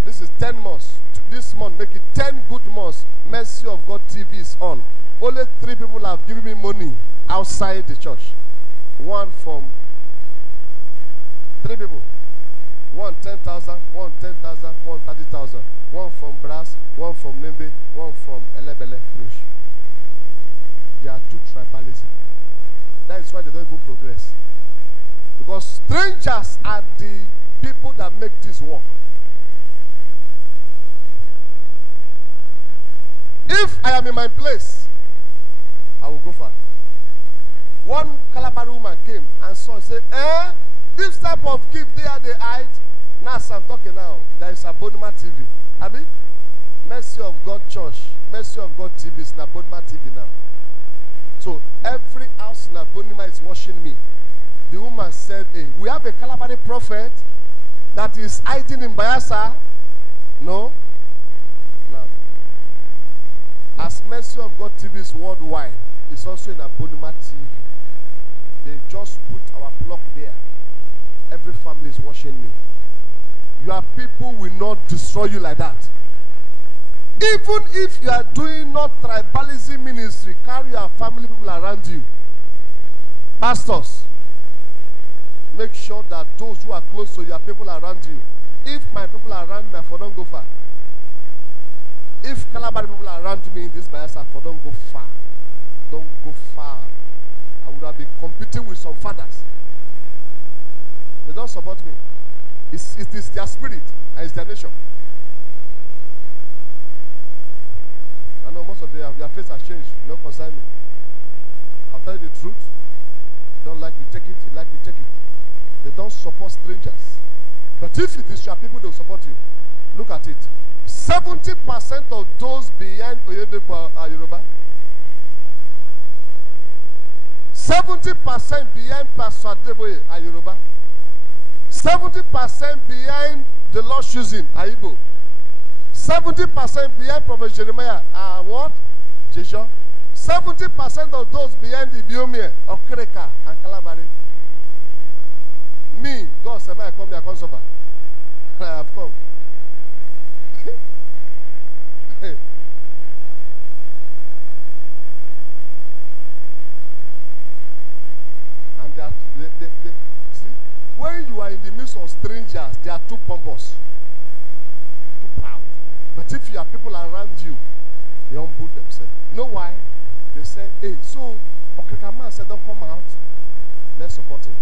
This is 10 months. This month, make it 10 good months. Mercy of God TV is on. Only 3 people have given me money outside the church. One from 3 people. One 10,000, one 10,000, one 30,000. One from Brass, one from Nembe, one from Elebele. Finish. They are too tribalism. That is why they don't even progress. Because strangers are the people that make this work. If I am in my place, I will go far. One Calabari woman came and saw and said, this type of gift they are the height. Now as I'm talking now, there is Abonima TV. Abi? Mercy of God Church, Mercy of God TV is Abonima TV now. So every house in Abonima is watching me. The woman said, hey, we have a Calabari prophet that is hiding in Bayelsa. No? Now, as Mercy of God TV is worldwide, it's also in Abonima TV. They just put our block there. Every family is watching me. Your people will not destroy you like that. Even if you are doing not tribalism ministry, carry your family people around you. Pastors, make sure that those who are close to your people around you. If my people are around me, I don't go far. If Calabari people are around me in this Bayelsa, I don't go far. Don't go far. I would have been competing with some fathers. They don't support me. It is their spirit and it's their nation. I know most of you, your face has changed. You don't concern me. I'll tell you the truth. You don't like me, take it. You like me, take it. They don't support strangers. But if it is your people, they'll support you. Look at it. 70% of those behind Oyedepo are Yoruba. 70% behind Pastor Adeboye are Yoruba. 70% behind the Lord choosing are Igbo. 70% behind Prophet Jeremiah are what? Jejo. 70% of those behind Ibiomie, Okereka, and Kalabari. Me, God said, I come here, I come suffer. I have come. And they, see, when you are in the midst of strangers, they are too pompous, too proud. But if you have people around you, they humble themselves. You know why? They say, hey, so Okrika man said, don't come out. Let's support him.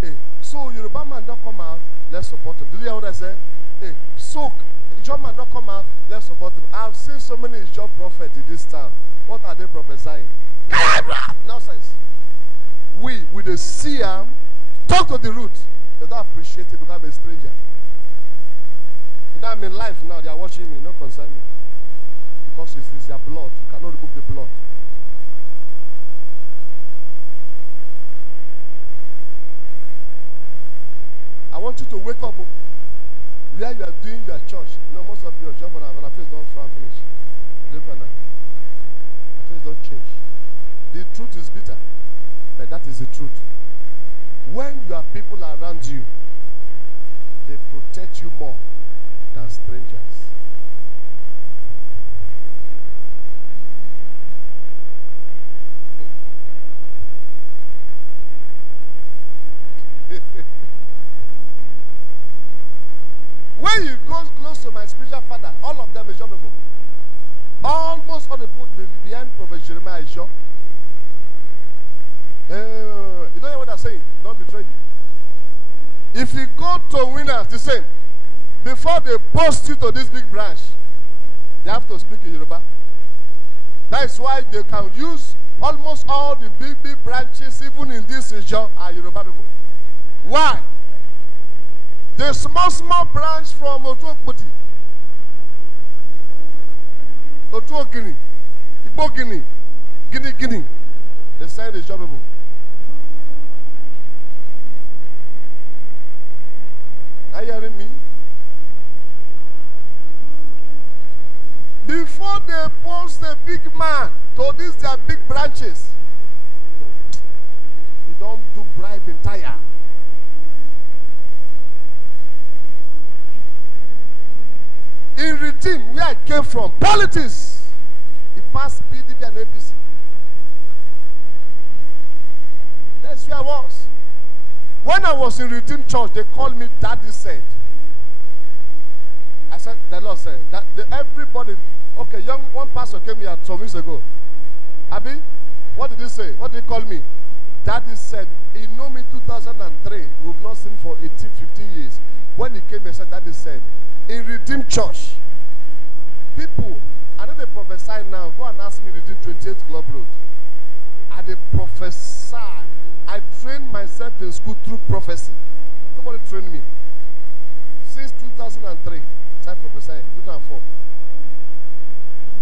Hey, so Yoruba man don't come out. Let's support him. Did you hear what I said? Hey, so John man don't come out. Let's support him. I've seen so many John prophets in this town. What are they prophesying? Nonsense. We, with the seer, talk to the root. They don't appreciate it, become a stranger. You know, I'm in life now. They are watching me. No concern me. Because it's their blood. You cannot remove the blood. I want you to wake up where you are doing your church. You know, most of you are jumping when our face don't finish. Look at that. Our face don't change. The truth is bitter, but that is the truth. When you have people around you, they protect you more than strangers. When you go close to my spiritual father, all of them is your people. Almost all the people behind Prophet Jeremiah is your. You don't know what I'm saying? Don't betray me. If you go to winners, the same. Before they post you to this big branch, they have to speak in Yoruba. That is why they can use almost all the big branches, even in this region, are Yoruba people. Why? The small branch from Otuokpoti, Otuokini, Igbogini, Guinea, they send the job people. Are you hearing me? Before they post a big man to these their big branches, you don't do bribe entire. In Redeem, where I came from, politics, it passed PDP and APC. That's where I was. When I was in Redeem Church, they called me Daddy said. I said, the Lord said, that everybody, okay, one pastor came here some weeks ago. Abi, what did he say? What did he call me? Daddy said, he know me 2003. We've not seen for 15 years. When he came, he said, Daddy said, in Redeemed Church, people, I know they prophesy now. Go and ask me Redeemed 28th Club Road. I they prophesy. I trained myself in school through prophecy. Nobody trained me. Since 2003, I prophesied, 2004.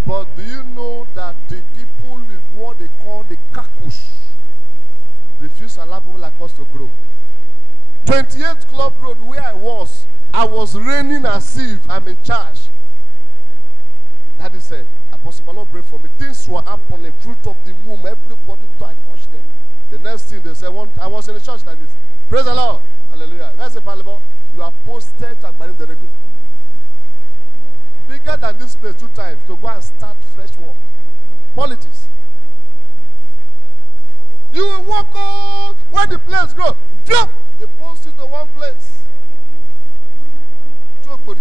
But do you know that the people in what they call the kakush refuse to allow people like us to grow? 28th Club Road, where I was reigning as if I'm in charge. Daddy said, Apostle, Lord, pray for me. Things were happening, fruit of the womb. Everybody thought I touched them. The next thing they said, I was in a church like this. Praise the Lord. Hallelujah. Where's the parable? You are posted to Agbarim the Rego. Bigger than this place 2 times to go and start fresh work. Politics. You will walk on where the place grows. They post you to one place. Nobody.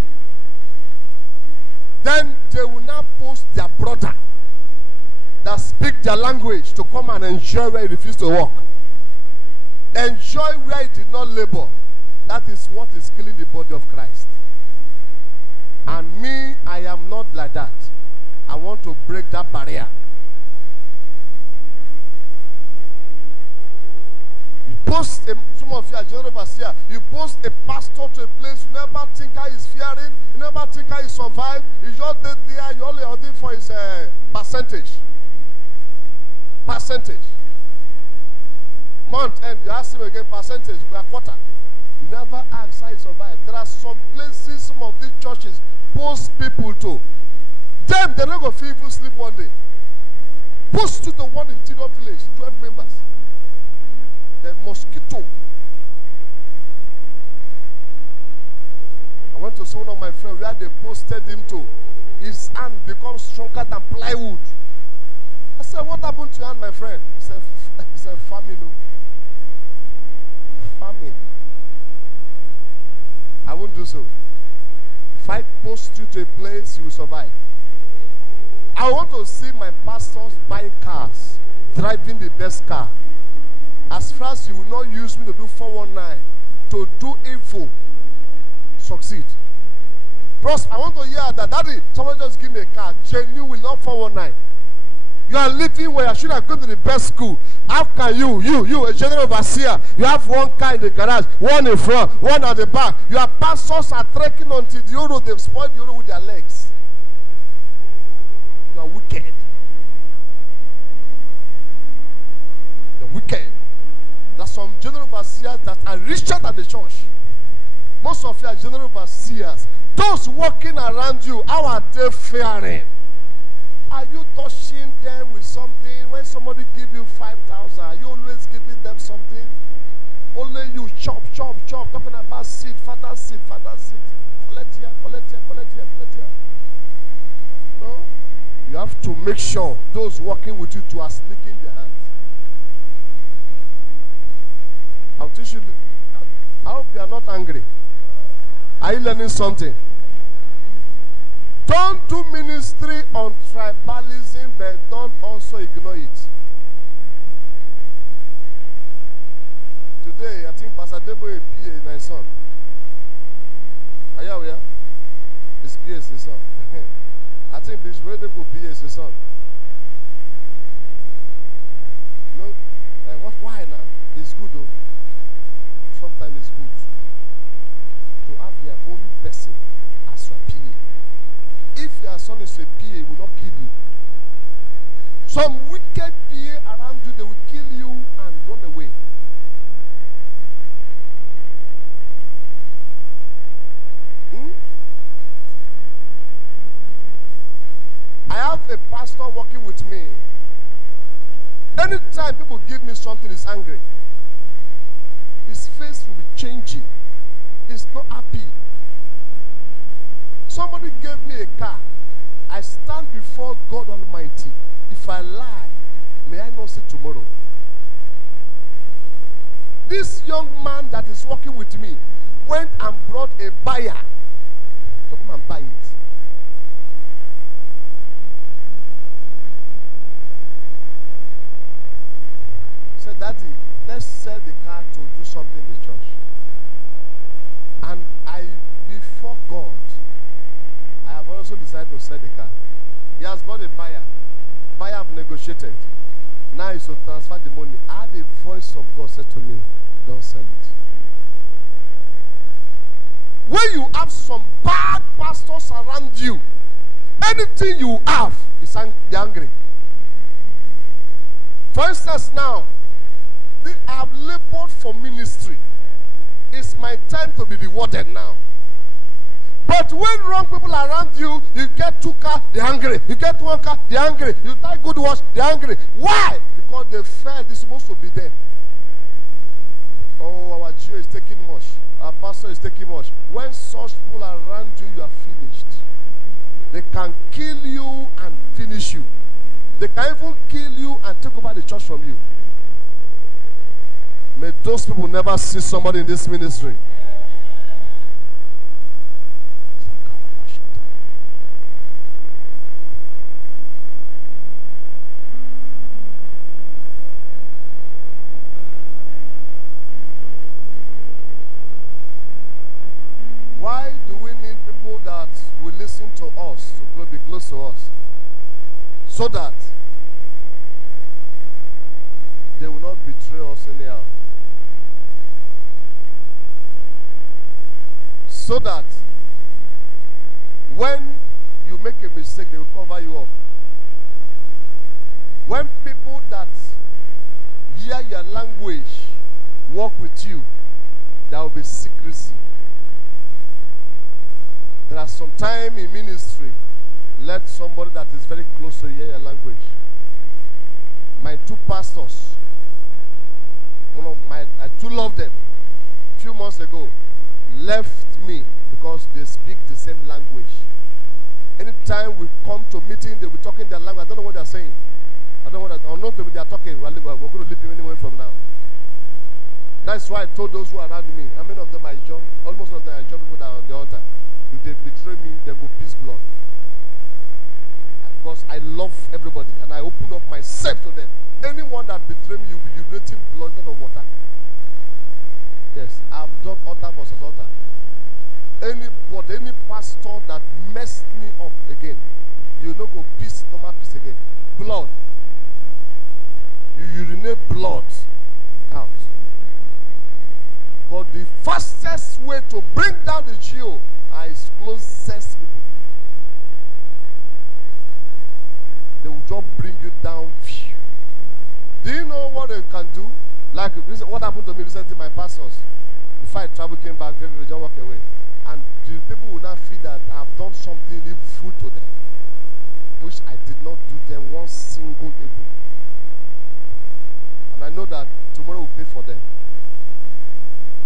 Then they will now post their brother that speak their language to come and enjoy where he refused to work. Enjoy where he did not labor. That is what is killing the body of Christ. And me, I am not like that. I want to break that barrier. Post some of you are general overseer. You post a pastor to a place you never think he is fearing, you never think he survived. You just there, you only order for his percentage. Month end, you ask him again, percentage, we are quarter. You never ask how you survive. There are some places, some of these churches post people to. Them, they're not going to even sleep one day. Post to the one in Tidal Village, 12 members. The mosquito. I went to see one of my friends where they posted him to. His hand becomes stronger than plywood. I said, what happened to your hand, my friend? He said famine. Famine. I won't do so. If I post you to a place, you will survive. I want to see my pastors buying cars, driving the best car. As far as you will not use me to do 419, to do evil, succeed. Bros, I want to hear that, Daddy, someone just give me a car. Genuine, not 419. You are living where you should have gone to the best school. How can you, a general overseer, you have one car in the garage, one in front, one at the back. Your pastors are trekking until the road, they've spoiled the road with their legs. You are wicked. You're wicked. There's some general overseers that are richer than the church. Most of you are general overseers. Those walking around you, how are they faring? Are you touching them with something? When somebody give you 5,000, are you always giving them something? Only you chop. Talking about seed, father seed. Collect here. No? You have to make sure those working with you too are slicking their hands. I'll teach you. I hope you are not angry. Are you learning something? Don't do ministry on tribalism, but don't also ignore it. Today, I think Pastor Debo is PA, my son. Are you aware? His PA is his son. I think Bishop Debo PA is his son. No, why now? It's good though. Sometimes it's good to have your own person as your PA. If your son is a PA, he will not kill you. Some wicked PA around you, they will kill you and run away. I have a pastor working with me. Anytime people give me something, he's angry. His face will be changing. He's not happy. Somebody gave me a car. I stand before God Almighty. If I lie, may I not see tomorrow. This young man that is working with me went and brought a buyer to come and buy it. Said, Daddy, let's sell the car to do something in the church. And before God, I have also decided to sell the car. He has got a buyer. Buyer have negotiated. Now he's to transfer the money. And the voice of God said to me, don't sell it. When you have some bad pastors around you, anything you have is angry. For instance, now, I have labored for ministry. It's my time to be rewarded now. But when wrong people around you, you get 2 cars, they're angry. You get 1 car, they're angry. You buy good watch, they're angry. Why? Because they felt it's supposed to be them. Oh, our GO is taking much. Our pastor is taking much. When such people around you, you are finished. They can kill you and finish you. They can even kill you and take over the church from you. May those people never see somebody in this ministry. Why do we need people that will listen to us, to be close to us? So that they will not betray us anyhow. So that when you make a mistake, they will cover you up. When people that hear your language work with you, there will be secrecy. There are some time in ministry, let somebody that is very close to you hear your language. My two pastors, I do love them. A few months ago, left me because they speak the same language. Anytime we come to meeting, they will be talking their language. I don't know what they're saying. I don't know what they are talking. We're going to leave you anywhere from now. That's why I told those who are around me. How many of them are John? Almost all of them are John people that are on the altar. If they betray me, then go peace blood. Because I love everybody and I open up myself to them. Anyone that betrays me, you'll be urinating blood instead of water. Yes, I've done altar versus altar. Any pastor that messed me up again, you no go peace, normal peace again. Blood. You urinate blood out. But the fastest way to bring down the geo is closest people. They will just bring you down. Do you know what they can do? Like what happened to me recently, my pastors. Before I travel, came back, they just walk away. And the people will not feel that I've done something evil to them, which I did not do them one single evil. And I know that tomorrow will pay for them.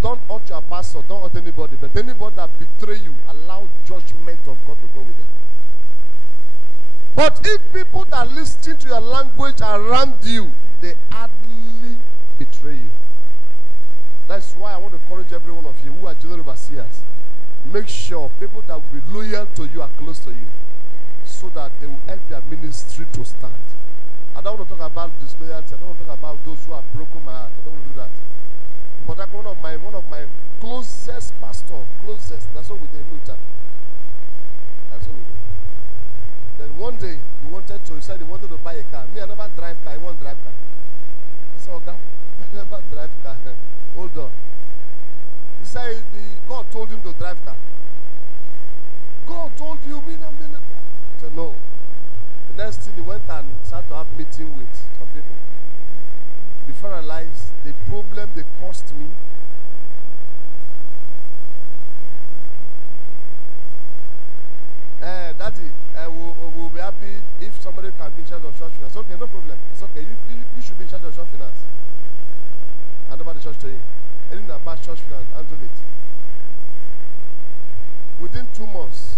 Don't hurt your pastor, don't hurt anybody, but anybody that betray you, allow judgment of God to go with them. But if people that listen to your language around you, they hardly betray you. That's why I want to encourage every one of you who are general overseers. Make sure people that will be loyal to you are close to you, so that they will help their ministry to stand. I don't want to talk about disloyalty. I don't want to talk about those who have broken my heart. I don't want to do that. But like one of my closest pastor, that's what we did. That's what we did. Then one day he said he wanted to buy a car. Me, I never drive car. He won't drive car. I said, okay, I never drive car. Hold on. He said God told him to drive car. God told you, me, I said, no. The next thing he went and started to have meeting with some people. Before I realized the problem they cost me. Daddy, we'll be happy if somebody can be in charge of church finance. Okay, no problem. It's okay. You should be in charge of church finance. Hand over the church to you. Anything about church finance, handle it. Within 2 months,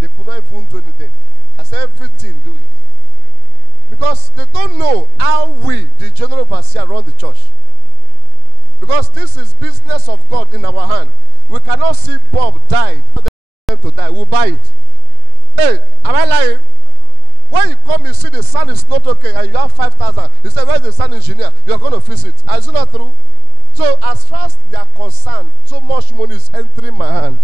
they could not even do anything. I said, everything, do it. Because they don't know how we, the general overseer, run the church. Because this is business of God in our hand. We cannot see Bob die. To die. We'll buy it. Hey, am I lying? When you come, you see the sun is not okay, and you have 5,000. You say, where's the sun engineer? You're going to fix it. Is it not true? So as far as they are concerned, so much money is entering my hand.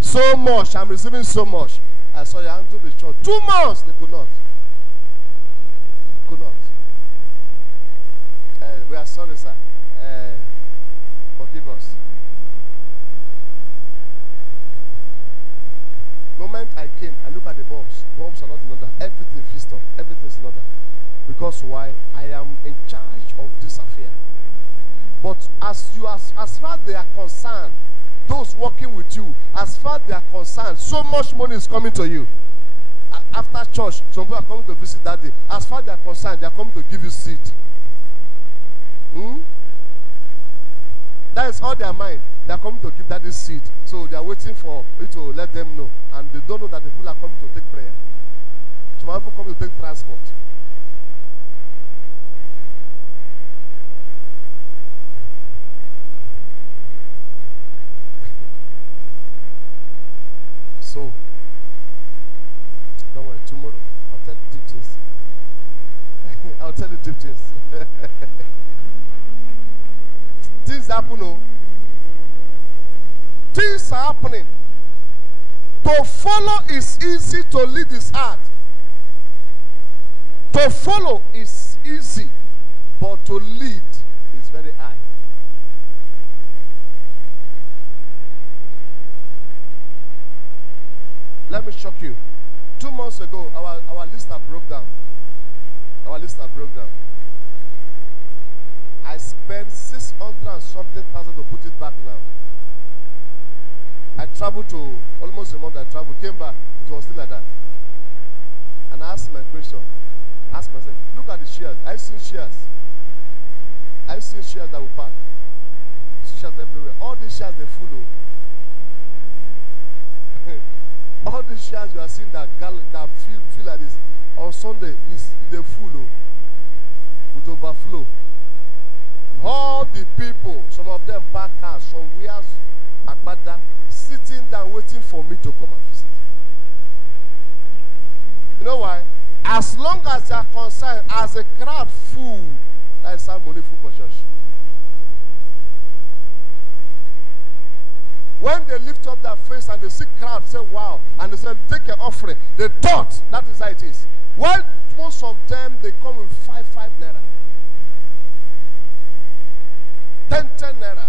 So much. I'm receiving so much. I saw you handle the church. 2 months, they could not. Could not. We are sorry, sir. Forgive us. The moment I came, I look at the bulbs. Bulbs are not in order. Everything is fixed up. Everything is in order. Because why? I am in charge of this affair. But as far as they are concerned, those working with you, as far as they are concerned, so much money is coming to you. After church, some people are coming to visit that day. As far as they are concerned, they are coming to give you seed. That is all their mind. They are coming to give that seed. So they are waiting for you to let them know. And they don't know that the people are coming to take prayer. Some people come to take transport. So, don't worry, tomorrow I'll tell you deep things. I'll tell you deep things. Things happen, no? Things are happening. To follow is easy, to lead is hard. To follow is easy, but to lead is very hard. Let me shock you. 2 months ago, our lister broke down. Our lister broke down. I spent 600 and something thousand to put it back now. I traveled to almost a month. I traveled, came back. It was still like that. And I asked my question. Ask myself, look at the shares. I've seen shares. I've seen shares that will pack. Shares everywhere. All these shares they full. All these shares you are seeing that feel like this. On Sunday is the full with overflow. And all the people, some of them back cars, some wears agbada, sitting down waiting for me to come and visit. You know why? As long as they are concerned, as a crowd full, that is how money full for church. When they lift up their face and they see crowd say wow, and they say take an offering, they thought that is how it is. Well, most of them they come with 5 naira, 10 naira.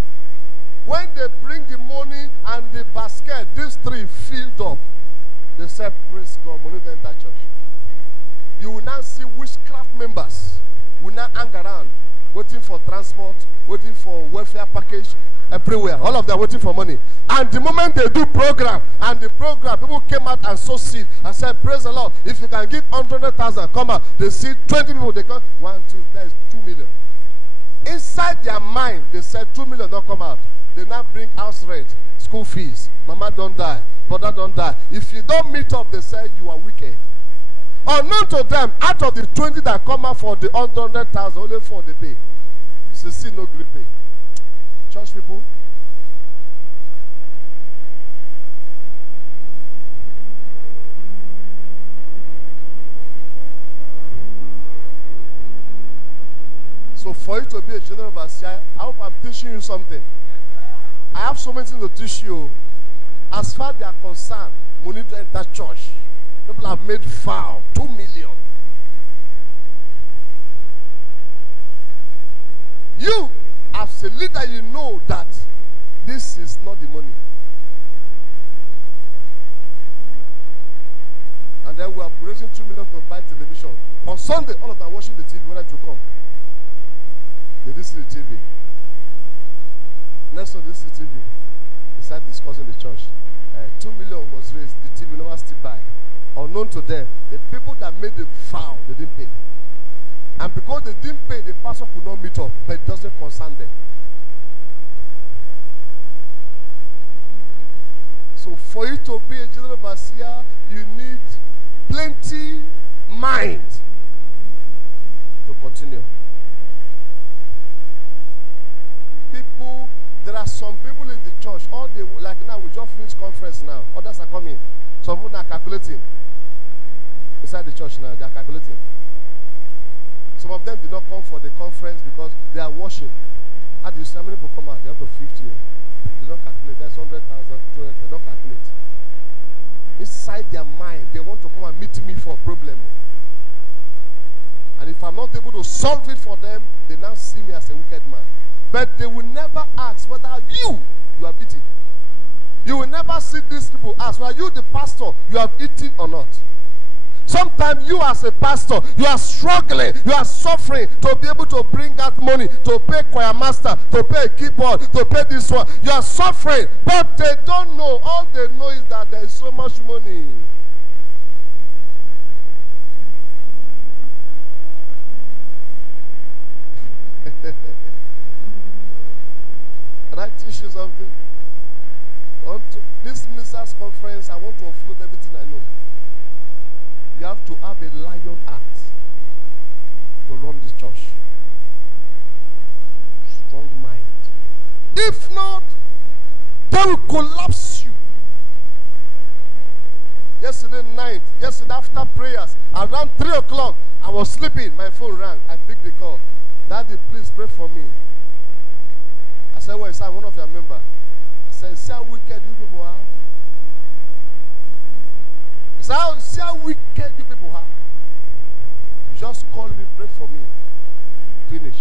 When they bring the money and the basket, these three filled up, they say praise God, money to enter church. You will now see witchcraft members will now hang around, waiting for transport, waiting for welfare package, everywhere. All of them waiting for money. And the moment they do program, and the program, people came out and sow seed and said, praise the Lord. If you can give 100,000, come out. They see 20 people, they come, 1, 2, that is 2 million. Inside their mind, they said 2 million not come out. They now bring house rent, school fees. Mama don't die, brother don't die. If you don't meet up, they say you are wicked. Unknown to them, out of the 20 that come out for the 100,000, only 4 they pay. So see no grip pay. Church people, so for you to be a general overseer, I hope I'm teaching you something. I have so many things to teach you. As far as they are concerned, we need to enter church. People have made vow, 2 million. You, as a leader, you know that this is not the money. And then we are raising 2 million to buy television. On Sunday, all of them are watching the TV, whether to come. They didn't see the TV. Next one, they see the TV. They start discussing the church. 2 million was raised, the TV never still buy. Unknown to them, the people that made the vow, they didn't pay. And because they didn't pay, the pastor could not meet up, but it doesn't concern them. So for you to be a general overseer, you need plenty mind to continue. People, there are some people in the church, all they, like now, we just finished conference now. Others are coming. Some people are calculating. Inside the church now, they are calculating. Some of them did not come for the conference because they are washing. How do you see how many people come out? They have to 50. They don't calculate. That's 100,000, 200. They don't calculate. Inside their mind, they want to come and meet me for a problem. And if I'm not able to solve it for them, they now see me as a wicked man. But they will never ask whether you have eaten. You will never see these people ask whether you, the pastor, you have eaten or not. Sometimes you as a pastor, you are struggling, you are suffering to be able to bring out money, to pay choir master, to pay keyboard, to pay this one. You are suffering, but they don't know. All they know is that there is so much money. Can I teach you something? On to this ministers' conference, I want to offload everything I know. You have to have a lion heart to run the church. Strong mind. If not, they will collapse you. Yesterday night, yesterday after prayers, around 3 o'clock, I was sleeping. My phone rang. I picked the call. Daddy, please pray for me. I said, well, I'm one of your members. I said, see how wicked you people are. See how wicked you people are. Just call me, pray for me. Finish.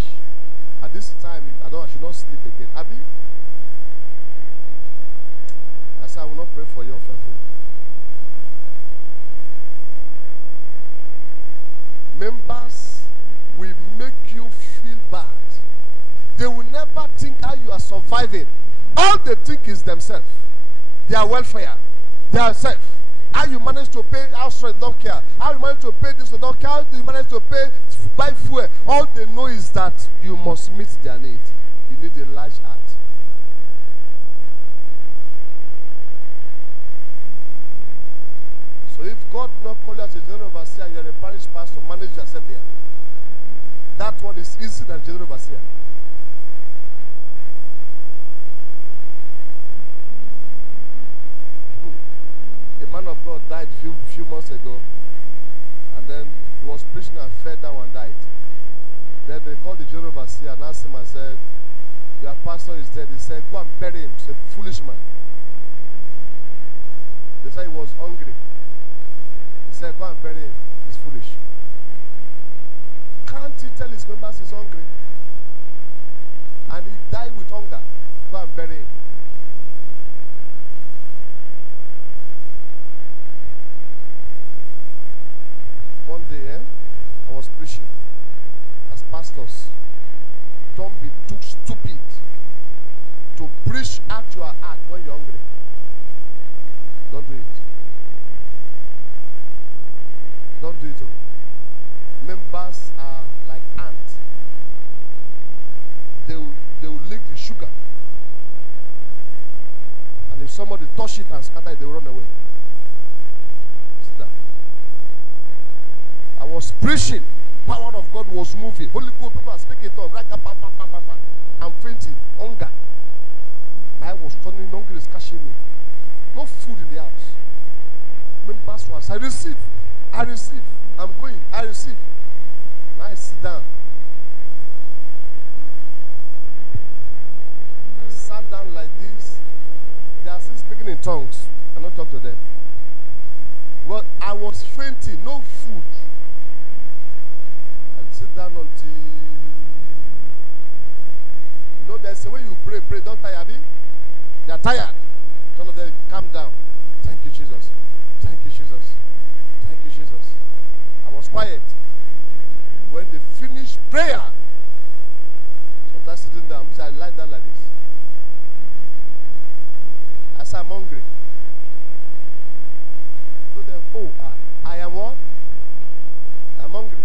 At this time, I should not sleep again. Abby? I said, I will not pray for you. Members will make you feel bad surviving. All they think is themselves, their welfare, their self. How you manage to pay house rent, don't care. How you manage to pay this, don't care. How do you manage to pay, buy fuel? All they know is that you must meet their need. You need a large heart. So if God not call you as a general overseer, you're a parish pastor, manage yourself there. That one is easier than general overseer. A man of God died few months ago, and then he was preaching and fell down and died. Then they called the general overseer and asked him and said, "Your pastor is dead." He said, "Go and bury him." He's a foolish man. They said he was hungry. He said, "Go and bury him." He's foolish. Can't he tell his members he's hungry? And he died with hunger. Go and bury him. One day, I was preaching. As pastors, don't be too stupid to preach at your heart when you're hungry. Don't do it. Don't do it. Members are like ants. They will lick the sugar. And if somebody touch it and scatter it, they will run away. See that? I was preaching. Power of God was moving. Holy Ghost, people are speaking tongues. I'm fainting. Hunger. My eye was turning. Hunger is catching me. No food in the house. Members was, I receive. I receive. I'm going. I receive. Now I sit down. I sat down like this. They are still speaking in tongues. I don't talk to them. Well, I was fainting. No food. I sit down until, you know, there's a way you pray. Don't tire me. They are tired. Some of them calm down. Thank you, Jesus. Thank you, Jesus. Thank you, Jesus. I was quiet. When they finished prayer, sometimes sitting down, I lie down like this. I said, I'm hungry. To them, oh, I am what? I'm hungry.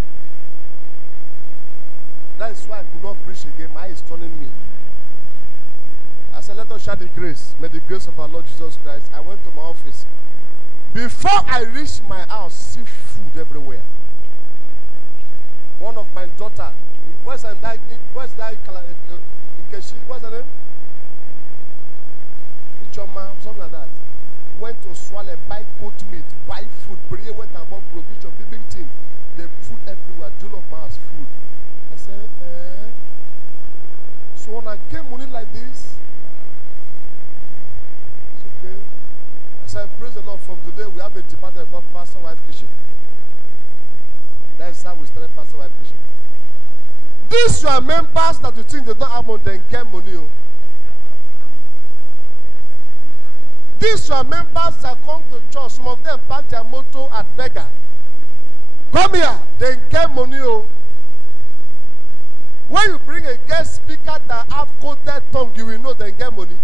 That is why I could not preach again. My eye is turning me. I said, let us share the grace. May the grace of our Lord Jesus Christ. I went to my office. Before I reached my house, see food everywhere. One of my daughter, what's her name? What's her name? Ichoma, something like that. Went to swallow, buy goat meat, buy food, pray, went and bought provision, big thing. They food everywhere, do of my house food. I said, So when I came money like this, it's okay. I said, praise the Lord, from today we have a department called Pastor Wife Kitchen. That's how we started Pastor Wife Kitchen. These are members that you think they don't have money, then get money. These are members that come to church. Some of them park their motor at beggar. Come here, then get money. When you bring a guest speaker that have coded tongue, you will know they get money.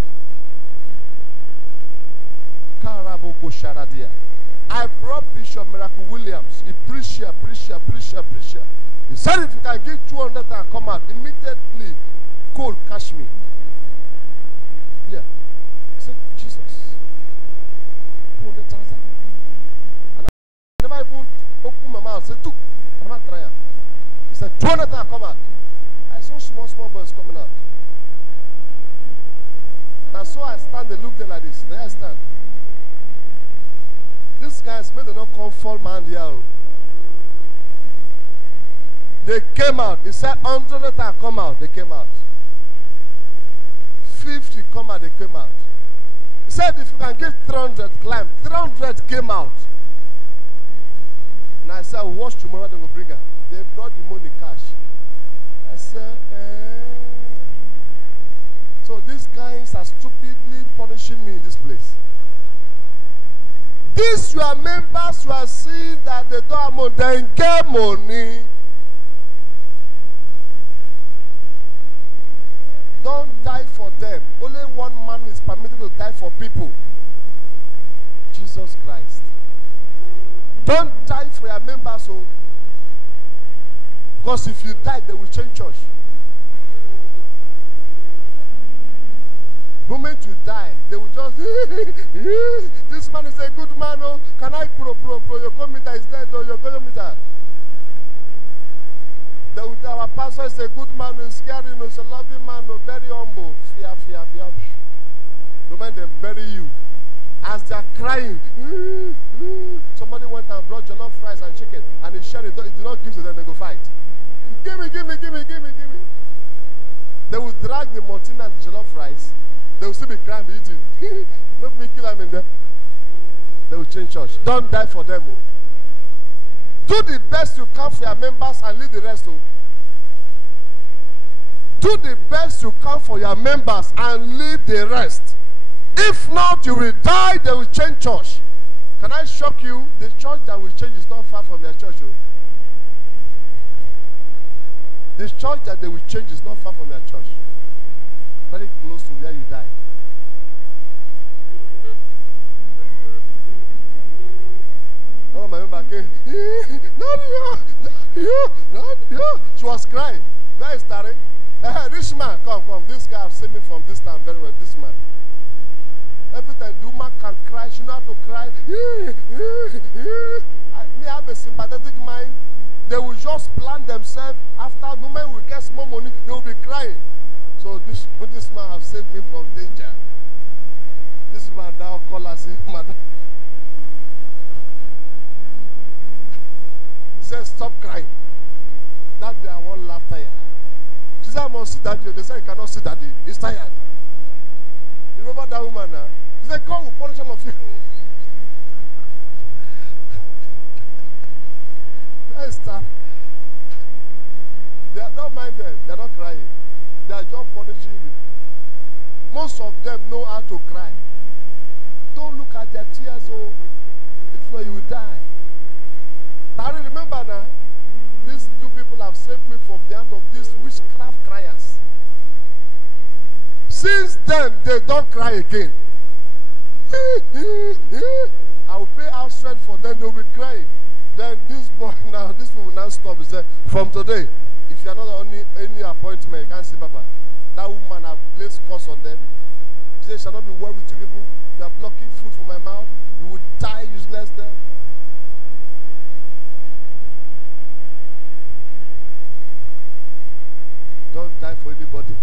I brought Bishop Miracle Williams. He preached here. He said if you can give 200 and come out, immediately cold catch me. Yeah. I said, Jesus. 200,000? And I never even opened my mouth. I said, 2. I'm not trying. He said, 200 and come out. I saw small boys coming out. And so I stand and look there like this. There I stand. These guys, may they not come fall man here. They came out. He said 100 and come out. They came out. 50 come out. They came out. He said if you can get 300 climb. 300 came out. And I said, watch tomorrow they will bring her. They brought the money cash. I said, So these guys are stupidly punishing me in this place. These your members who are seeing that they don't have money, then get money. Don't die for them. Don't die for your members, oh. Because if you die, they will change church. The moment you die, they will just, this man is a good man, oh. Can I pro? Your committee is dead, oh, your committee. Our pastor is a good man, he's scary, he's a loving man, very humble. Fear. The moment they bury you, as they are crying, somebody went and brought jollof rice and chicken, and he shared it, he did not give to them, they go fight. Give me. They will drag the mountain and the jollof rice. They will still be crying, be eating. Let me kill them in there. They will change church. Don't die for them. Oh. Do the best you can for your members and leave the rest. Oh. Do the best you can for your members and leave the rest. If not, you will die, they will change church. Can I shock you? The church that will change is not far from your church. Oh. The church that they will change is not far from your church. Very close to where you die. One of my member came, not you. She was crying. Where is Tari? Rich man, come. This guy has saved me from this time very well. This man. Every time the woman can cry, she knows how to cry. I have a sympathetic mind. They will just plan themselves. After the moment we get small money, they will be crying. So this man has saved me from danger. This man now call us, madam. He said, stop crying. That day I won't laugh tired. She said, I must see daddy. They said, you cannot see daddy. He's tired. You remember that woman now? He said, God will punish all of you. That is tough. Don't mind them. They are not crying. They are just punishing you. Most of them know how to cry. Don't look at their tears, oh. If not, you will die. But I remember now, these two people have saved me from the hand of these witchcraft criers. Since then, they don't cry again. I will pay out strength for them, they will be crying. Then this boy now, this one will now stop. He said, from today, if you are not on any appointment, you can't see Papa. That woman have placed curse on them. She said, shall not be well with you people. You are blocking food from my mouth. You will die useless there. Don't die for anybody.